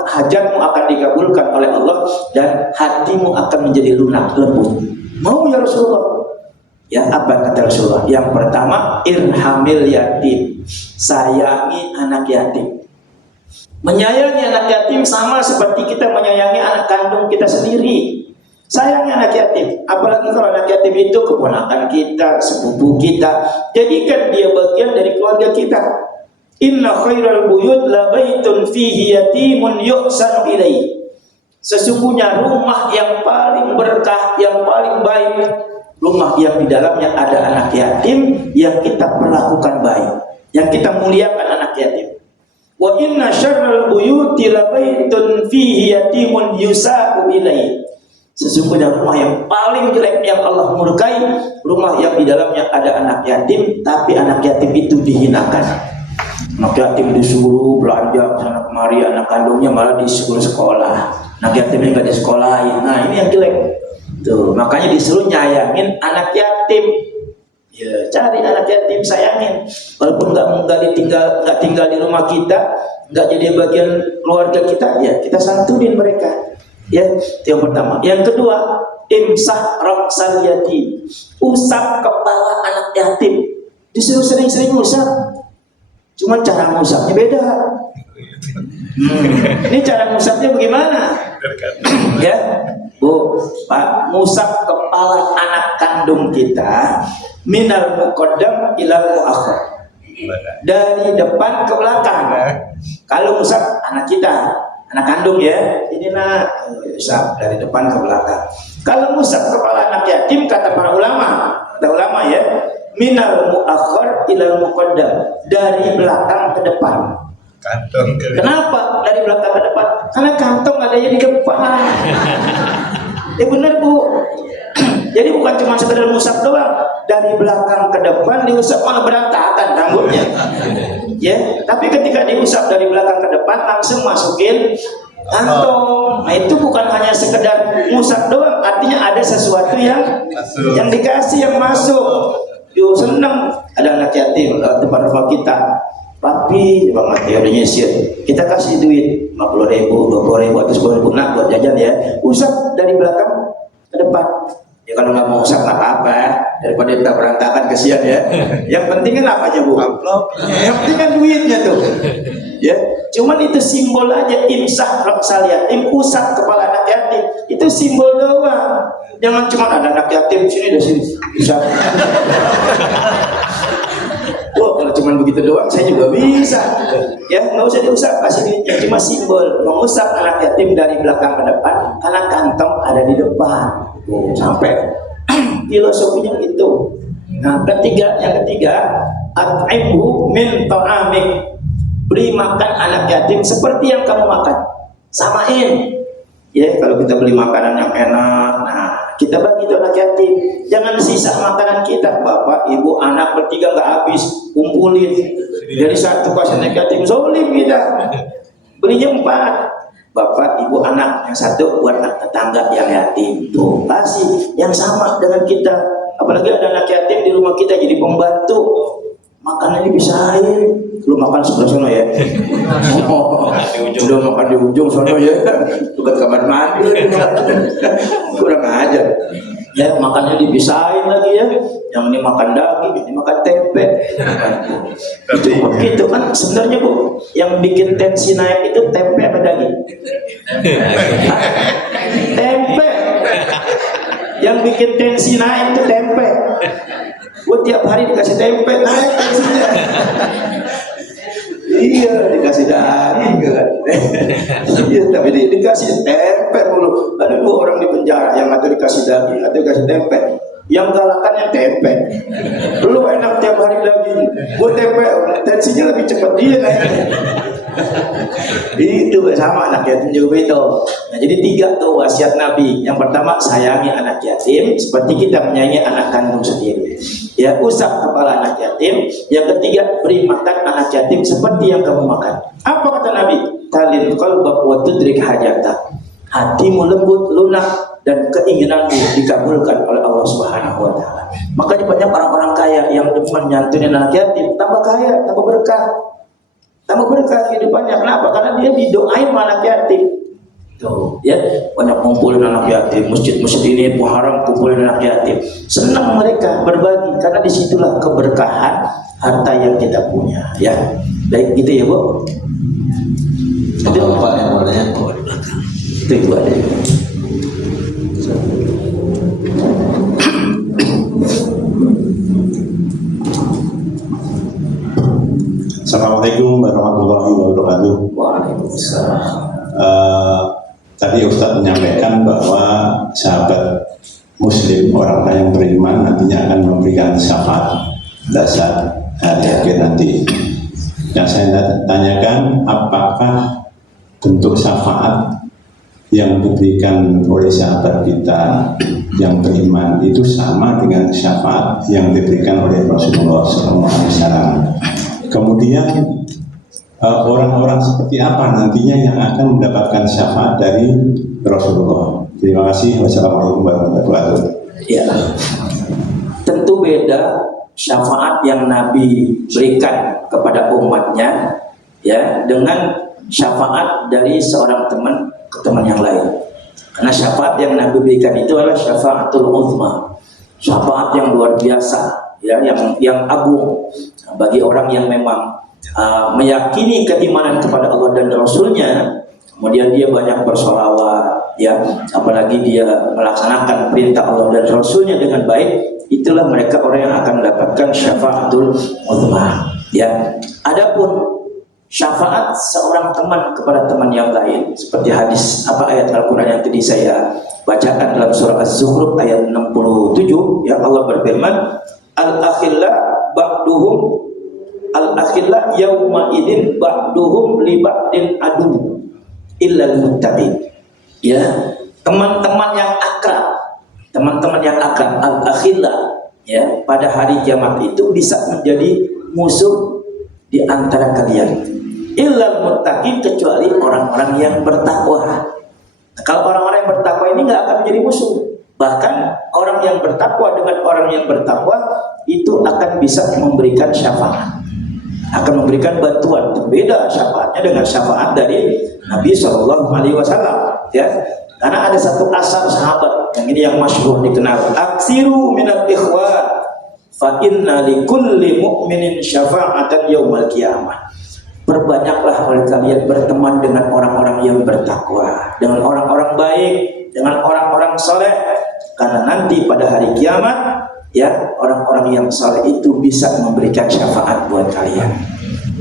hajatmu akan dikabulkan oleh Allah dan hatimu akan menjadi lunak, lembut. Mau ya Rasulullah? Ya, apa kata Rasulullah? Yang pertama, irhamil yatim, sayangi anak yatim. Menyayangi anak yatim sama seperti kita menyayangi anak kandung kita sendiri. Sayangi anak yatim, apalagi kalau anak yatim itu keponakan kita, sepupu kita. Jadikan dia bagian dari keluarga kita. Inna khairal buyut la baitun fihi yatimun yuhsanu ilaihi. Sesungguhnya rumah yang paling berkah, yang paling baik, rumah yang di dalamnya ada anak yatim yang kita perlakukan baik, yang kita muliakan anak yatim. Wa inna syarral buyuti la baitun fihi yatimun yusa'u ilaihi. Sesungguhnya rumah yang paling jelek yang Allah murkai, rumah yang di dalamnya ada anak yatim, tapi anak yatim itu dihinakan. Anak yatim disuruh belanja sana kemari, anak kandungnya malah disuruh sekolah. Anak yatimnya nggak disekolahin. Nah ini yang jelek. Tuh, makanya disuruh nyayangin anak yatim. Ya, cari anak yatim, sayangin. Walaupun nggak tinggal di rumah kita, nggak jadi bagian keluarga kita, ya kita santunin mereka. Ya, itu yang pertama. Yang kedua, imsah ra'sal yatim, usap kepala anak yatim. Disuruh sering-sering usap. Cuma cara ngusapnya beda. Ini cara ngusapnya bagaimana? Ya, Bu, Pak, ngusap kepala anak kandung kita minal muqaddam ilal muakhir, dari depan ke belakang. Kalau ngusap anak kita, anak kandung ya, ini nak usap dari depan ke belakang. Kalau ngusap kepala anak yatim, kata para ulama ya, minal muakhir ilal muqaddam, dari belakang ke depan. Kantong ke depan. Kenapa dari belakang ke depan? Karena kantong adanya di depan. Benar Bu, Jadi bukan cuma sekedar ngusap doang, dari belakang ke depan diusap malah berantakan rambutnya. Ya, tapi ketika diusap dari belakang ke depan langsung masukin kantong. Nah itu bukan hanya sekedar ngusap doang, artinya ada sesuatu yang dikasih, yang masuk. Yo senang ada anak yatim depan rumah kita, rapi banget ya, udah nyisir, kita kasih duit 50.000, 20.000 atau 10.000 nak buat jajan ya, usap dari belakang ke depan. Ya kalau nggak mau usap nggak apa-apa, daripada kita berantakan, kesian ya. Yang penting kan apanya bu? Yang penting kan duitnya tuh. Ya, cuman itu simbol aja, imsah raksal yatim, usap kepala anak yatim, itu simbol doang. Jangan cuma ada anak yatim sini dan sini usap. Wah, kalau cuma begitu doang saya juga bisa. Ya, nggak usah diusap, kasih duitnya. Cuma simbol mengusap anak yatim dari belakang ke depan, karena kantong ada di depan. Sampai filosofinya itu. Nah, yang ketiga, at'imhu min ta'amik. Beri makan anak yatim seperti yang kamu makan. Samain. Ya, kalau kita beli makanan yang enak, nah kita bagi itu anak yatim. Jangan sisa makanan kita, bapak, ibu, anak bertiga nggak habis, kumpulin. Dari satu kasih anak yatim, zolim kita. Belinya 4. Bapak, ibu, anak, yang satu buat tetangga yang yatim. Tuh, kasih yang sama dengan kita. Apalagi ada anak yatim di rumah kita jadi pembantu. Makanannya dipisahin. Lu makan sebelah sana ya. Oh, udah makan di ujung sana ya. Dekat kamar mandi. Kurang ajar. Ya, makannya dipisahin lagi ya. Yang ini makan daging, ini makan tempe. Itu begitu kan sebenarnya bu. Yang bikin tensi naik itu tempe apa daging? Tempe. Yang bikin tensi naik itu tempe. Gue tiap hari dikasih tempe, naik tensinya. Iya, dikasih daging kan. Iya, tapi dikasih tempe mulu. Ada 2 orang di penjara, yang atau dikasih daging, atau dikasih tempe. Yang galakannya tempe. Lu enak tiap hari daging, gue tempe, tensinya lebih cepat dia naiknya. Itu sama anak yatim juga itu. Nah, jadi 3 tuh wasiat Nabi. Yang pertama, sayangi anak yatim seperti kita menyayangi anak kandung sendiri. Ya, usap kepala anak yatim. Yang ketiga, beri makan anak yatim seperti yang kamu makan. Apa kata Nabi? Talil qalbak wa tudrik hajata. Hatimu lembut, lunak, dan keinginanmu dikabulkan oleh Allah Subhanahu wa taala. Makanya banyak orang-orang kaya yang demen nyantunin anak yatim, tambah kaya, tambah berkah. Tambah berkah kehidupannya. Kenapa? Karena dia didoain sama anak yatim. Tuh, ya, banyak kumpulin anak yatim, masjid-masjid ini haram kumpulin anak yatim. Senang mereka berbagi karena disitulah keberkahan harta yang kita punya. Ya, baik gitu ya bu. Itu Pak yang warnanya Itu ibu ada. Assalamualaikum warahmatullahi wabarakatuh. Waalaikumsalam. Tadi Ustadz menyampaikan bahwa sahabat Muslim, orang-orang yang beriman nantinya akan memberikan syafaat dasar hari akhir nanti. Yang saya tanyakan, apakah bentuk syafaat yang diberikan oleh sahabat kita yang beriman itu sama dengan syafaat yang diberikan oleh Rasulullah SAW? Kemudian orang-orang seperti apa nantinya yang akan mendapatkan syafaat dari Rasulullah? Terima kasih. Wassalamualaikum warahmatullahi wabarakatuh. Ya, tentu beda syafaat yang Nabi berikan kepada umatnya ya dengan syafaat dari seorang teman ke teman yang lain. Karena syafaat yang Nabi berikan itu adalah syafaatul uzma, syafaat yang luar biasa ya, yang agung bagi orang yang memang meyakini keimanan kepada Allah dan Rasulnya, kemudian dia banyak bersolawat ya, apalagi dia melaksanakan perintah Allah dan Rasulnya dengan baik, itulah mereka orang yang akan mendapatkan syafaatul uzma ya. Adapun syafaat seorang teman kepada teman yang lain seperti hadis ayat Al-Quran yang tadi saya bacakan dalam surah Az-Zukhruf ayat 67 ya, Allah berfirman al-akhilla ba'duhum al-akhilla yawma idin ba'duhum li ba'din adu illal muttaqin ya. Teman-teman yang akrab, teman-teman yang akan al-akhillah, ya, pada hari kiamat itu bisa menjadi musuh di antara kalian. Illal muttaqin, kecuali orang-orang yang bertakwa. Kalau orang-orang yang bertakwa ini nggak akan menjadi musuh. Bahkan orang yang bertakwa dengan orang yang bertakwa itu akan bisa memberikan syafaat, akan memberikan bantuan. Beda syafaatnya dengan syafaat dari Nabi SAW, ya. Karena ada satu asar sahabat yang ini yang masyhur dikenal, aksiru minal ikhwan fa inna likulli mu'minin syafa'atan yaumal qiyamah. Perbanyaklah oleh kalian berteman dengan orang-orang yang bertakwa, dengan orang-orang baik, dengan orang-orang soleh, karena nanti pada hari kiamat, ya, orang-orang yang soleh itu bisa memberikan syafaat buat kalian.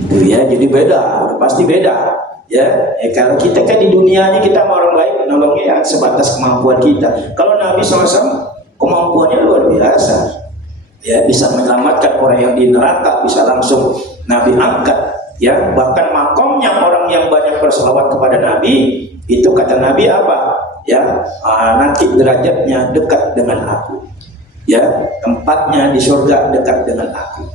Itu ya, jadi beda, udah pasti beda. Ya, kalau kita kan di dunianya kita sama orang baik, nolongnya ya sebatas kemampuan kita. Kalau Nabi SAW kemampuannya luar biasa, ya, bisa menyelamatkan orang yang di neraka, bisa langsung Nabi angkat, ya. Bahkan makomnya orang yang banyak berselawat kepada Nabi itu, kata Nabi apa? Ya, nanti derajatnya dekat dengan aku, ya, tempatnya di surga dekat dengan aku.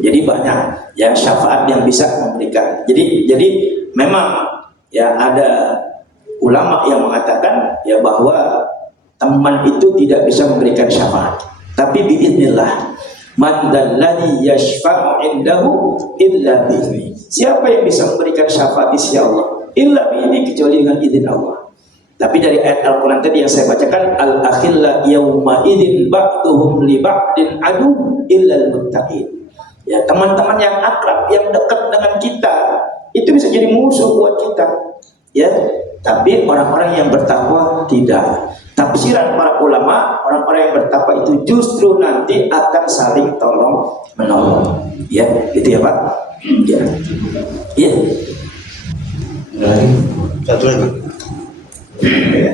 Jadi banyak, ya, syafaat yang bisa memberikan. Jadi memang, ya, ada ulama yang mengatakan, ya, bahwa teman itu tidak bisa memberikan syafaat, tapi biiznillah, man dzalladzi yashfa'u indahu illa bi'izni. Siapa yang bisa memberikan syafaat di sisi Allah? Illa bi'izni, kecuali dengan izin Allah. Tapi dari ayat Al-Quran tadi yang saya bacakan, al-akhilla yawma idzin ba'duhum li ba'din adu illal muttaqin. Ya, teman-teman yang akrab, yang dekat dengan kita, itu bisa jadi musuh buat kita, ya. Tapi orang-orang yang bertakwa tidak. Tafsiran para ulama, orang-orang yang bertakwa itu justru nanti akan saling tolong menolong, ya, gitu ya Pak. Ya, ya. Satu lagi. Ya.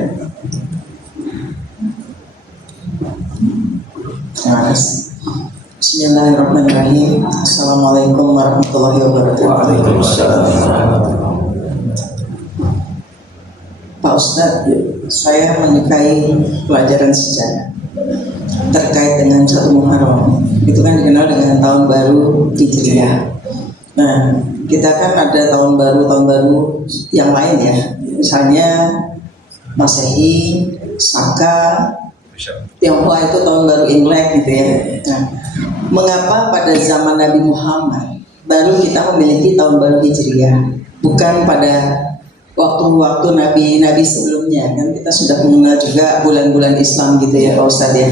Terima kasih. Bismillahirrahmanirrahim. Assalamualaikum warahmatullahi wabarakatuh. Waalaikumsalam. Pak Ustadz, saya menyukai pelajaran sejarah terkait dengan 1 Muharram. Itu kan dikenal dengan tahun baru Hijriah. Nah, kita kan ada tahun baru yang lain ya. Misalnya Masehi, Saka, Tionghoa itu tahun baru Imlek gitu ya. Nah, mengapa pada zaman Nabi Muhammad baru kita memiliki tahun baru Hijriah, bukan pada waktu-waktu nabi-nabi sebelumnya? Kan kita sudah mengenal juga bulan-bulan Islam gitu ya Pak Ustadz ya.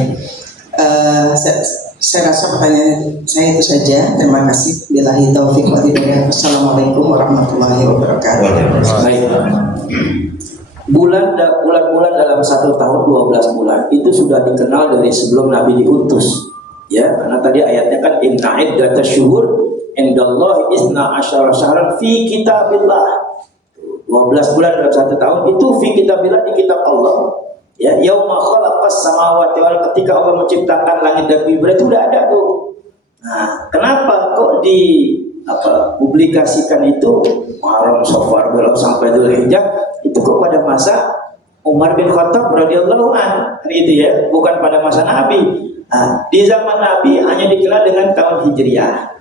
Saya rasa pertanyaan saya itu saja. Terima kasih. Billahi taufiq wal hidayah. Wassalamualaikum warahmatullahi wabarakatuh. Baik. Bulan-bulan dalam 1 tahun 12 bulan itu sudah dikenal dari sebelum Nabi diutus, ya. Karena tadi ayatnya kan inna iddatash syuhur indallahi isna asyara syahran fi kitabillah. 12 bulan dalam 1 tahun itu fi kitabillah, di kitab Allah, ya. Yauma khalaqas samawati wal, ketika Allah menciptakan langit dan bumi, itu udah ada tuh. Nah, kenapa kok publikasikan itu Muharram, Safar, belum sampai Dzulhijjah? Itu kok pada masa Umar bin Khattab radhiyallahu anhu, itu ya, bukan pada masa Nabi. Nah, di zaman Nabi hanya dikenal dengan tahun Hijriah.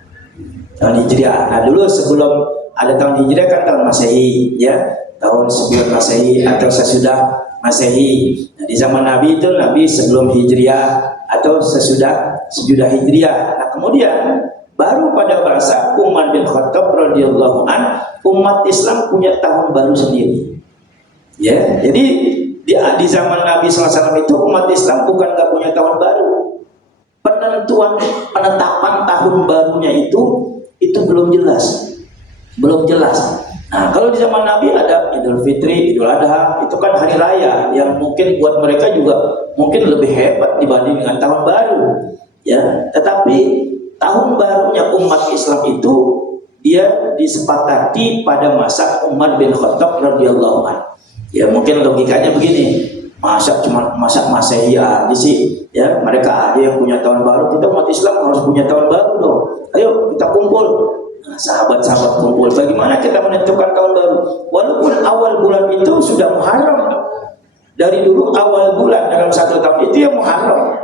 Tahun Hijriah. Nah, dulu sebelum ada tahun Hijriah kan tahun Masehi, ya, tahun sebelum Masehi atau sesudah Masehi. Nah, di zaman Nabi itu Nabi sebelum Hijriah atau sesudah Hijriah. Nah, kemudian baru pada masa Umar bin Khattab radhiyallahu anhu, umat Islam punya tahun baru sendiri. Ya, jadi di zaman Nabi SAW itu umat Islam bukan nggak punya tahun baru. Penetapan tahun barunya itu belum jelas. Nah, kalau di zaman Nabi ada Idul Fitri, Idul Adha, itu kan hari raya yang mungkin buat mereka juga mungkin lebih hebat dibanding dengan tahun baru, ya. Tetapi tahun barunya umat Islam itu dia disepakati pada masa Umar bin Khattab radhiyallahu anhu. Ya, mungkin logikanya begini, masa Masehi aja sih, ya, mereka aja yang punya tahun baru, kita umat Islam harus punya tahun baru dong. Ayo kita kumpul. Nah, sahabat-sahabat kumpul. Bagaimana kita menentukan tahun baru? Walaupun awal bulan itu sudah Muharram. Dari dulu awal bulan dalam 1 tahun itu ya Muharram.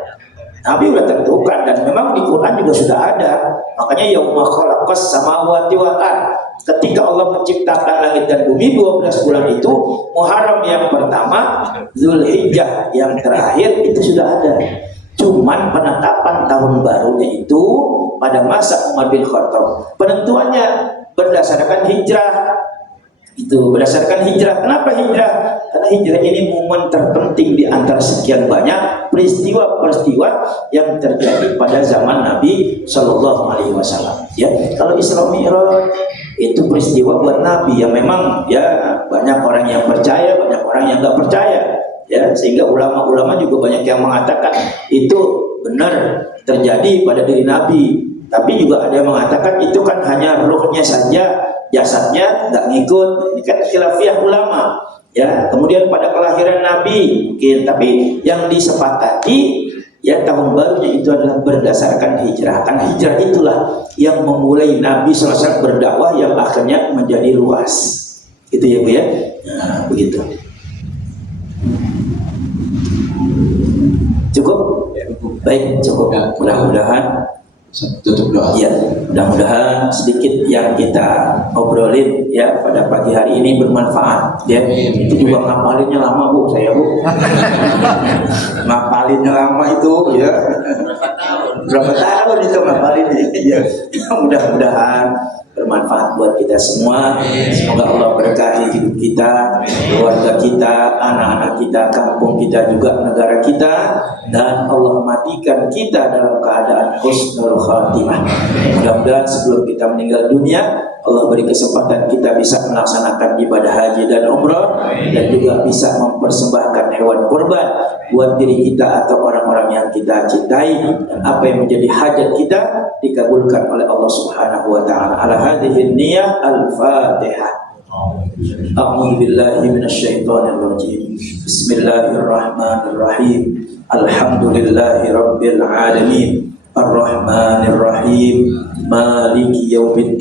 Nabi udah tentukan, dan memang di Quran juga sudah ada. Makanya yauma khalaqas samawati wal ard, ketika Allah menciptakan langit dan bumi, 12 bulan itu Muharram yang pertama, Zulhijjah yang terakhir, itu sudah ada. Cuman penetapan tahun barunya itu pada masa Umar bin Khattab. Penentuannya berdasarkan hijrah. Itu berdasarkan hijrah. Kenapa hijrah? Karena hijrah ini momen terpenting di antara sekian banyak peristiwa-peristiwa yang terjadi pada zaman Nabi Shallallahu Alaihi Wasallam. Ya, kalau Isra Mi'raj itu peristiwa buat Nabi yang memang ya banyak orang yang percaya, banyak orang yang nggak percaya. Ya, sehingga ulama-ulama juga banyak yang mengatakan itu benar terjadi pada diri Nabi. Tapi juga ada yang mengatakan itu kan hanya ruhnya saja, jasadnya nggak ngikut. Ini kan khilafiyah ulama. Ya, kemudian pada kelahiran Nabi mungkin, tapi yang disepakati ya tahun barunya itu adalah berdasarkan hijrah. Karena hijrah itulah yang memulai Nabi SAW berdakwah yang akhirnya menjadi luas. Itu ya Bu ya. Nah, begitu. Cukup? Baik, cukup. Mudah-mudahan Tutup doa. ya, mudah-mudahan sedikit yang kita obrolin ya pada pagi hari ini bermanfaat. Ya, itu juga ngapalinnya lama Bu, saya Bu. Ngapalinnya lama itu ya. Berapa tahun itu ngapalinnya? Ya, mudah-mudahan bermanfaat buat kita semua. Semoga Allah berkahi hidup kita, keluarga kita, anak-anak kita, kampung kita, juga negara kita, dan Allah matikan kita dalam keadaan husnul khatimah. Mudah-mudahan sebelum kita meninggal dunia, Allah beri kesempatan kita bisa melaksanakan ibadah haji dan umrah, dan juga bisa mempersembahkan hewan kurban buat diri kita atau orang-orang yang kita cintai, dan apa yang menjadi hajat kita dikabulkan oleh Allah Subhanahu wa taala. Ala hadhihi niyyah al-Fatihah. A'udzu billahi minasyaitonir rajim. Bismillahirrahmanirrahim. Alhamdulillahi rabbil alamin. Ar-Rahmanir Rahim. Maliki yaumiddin.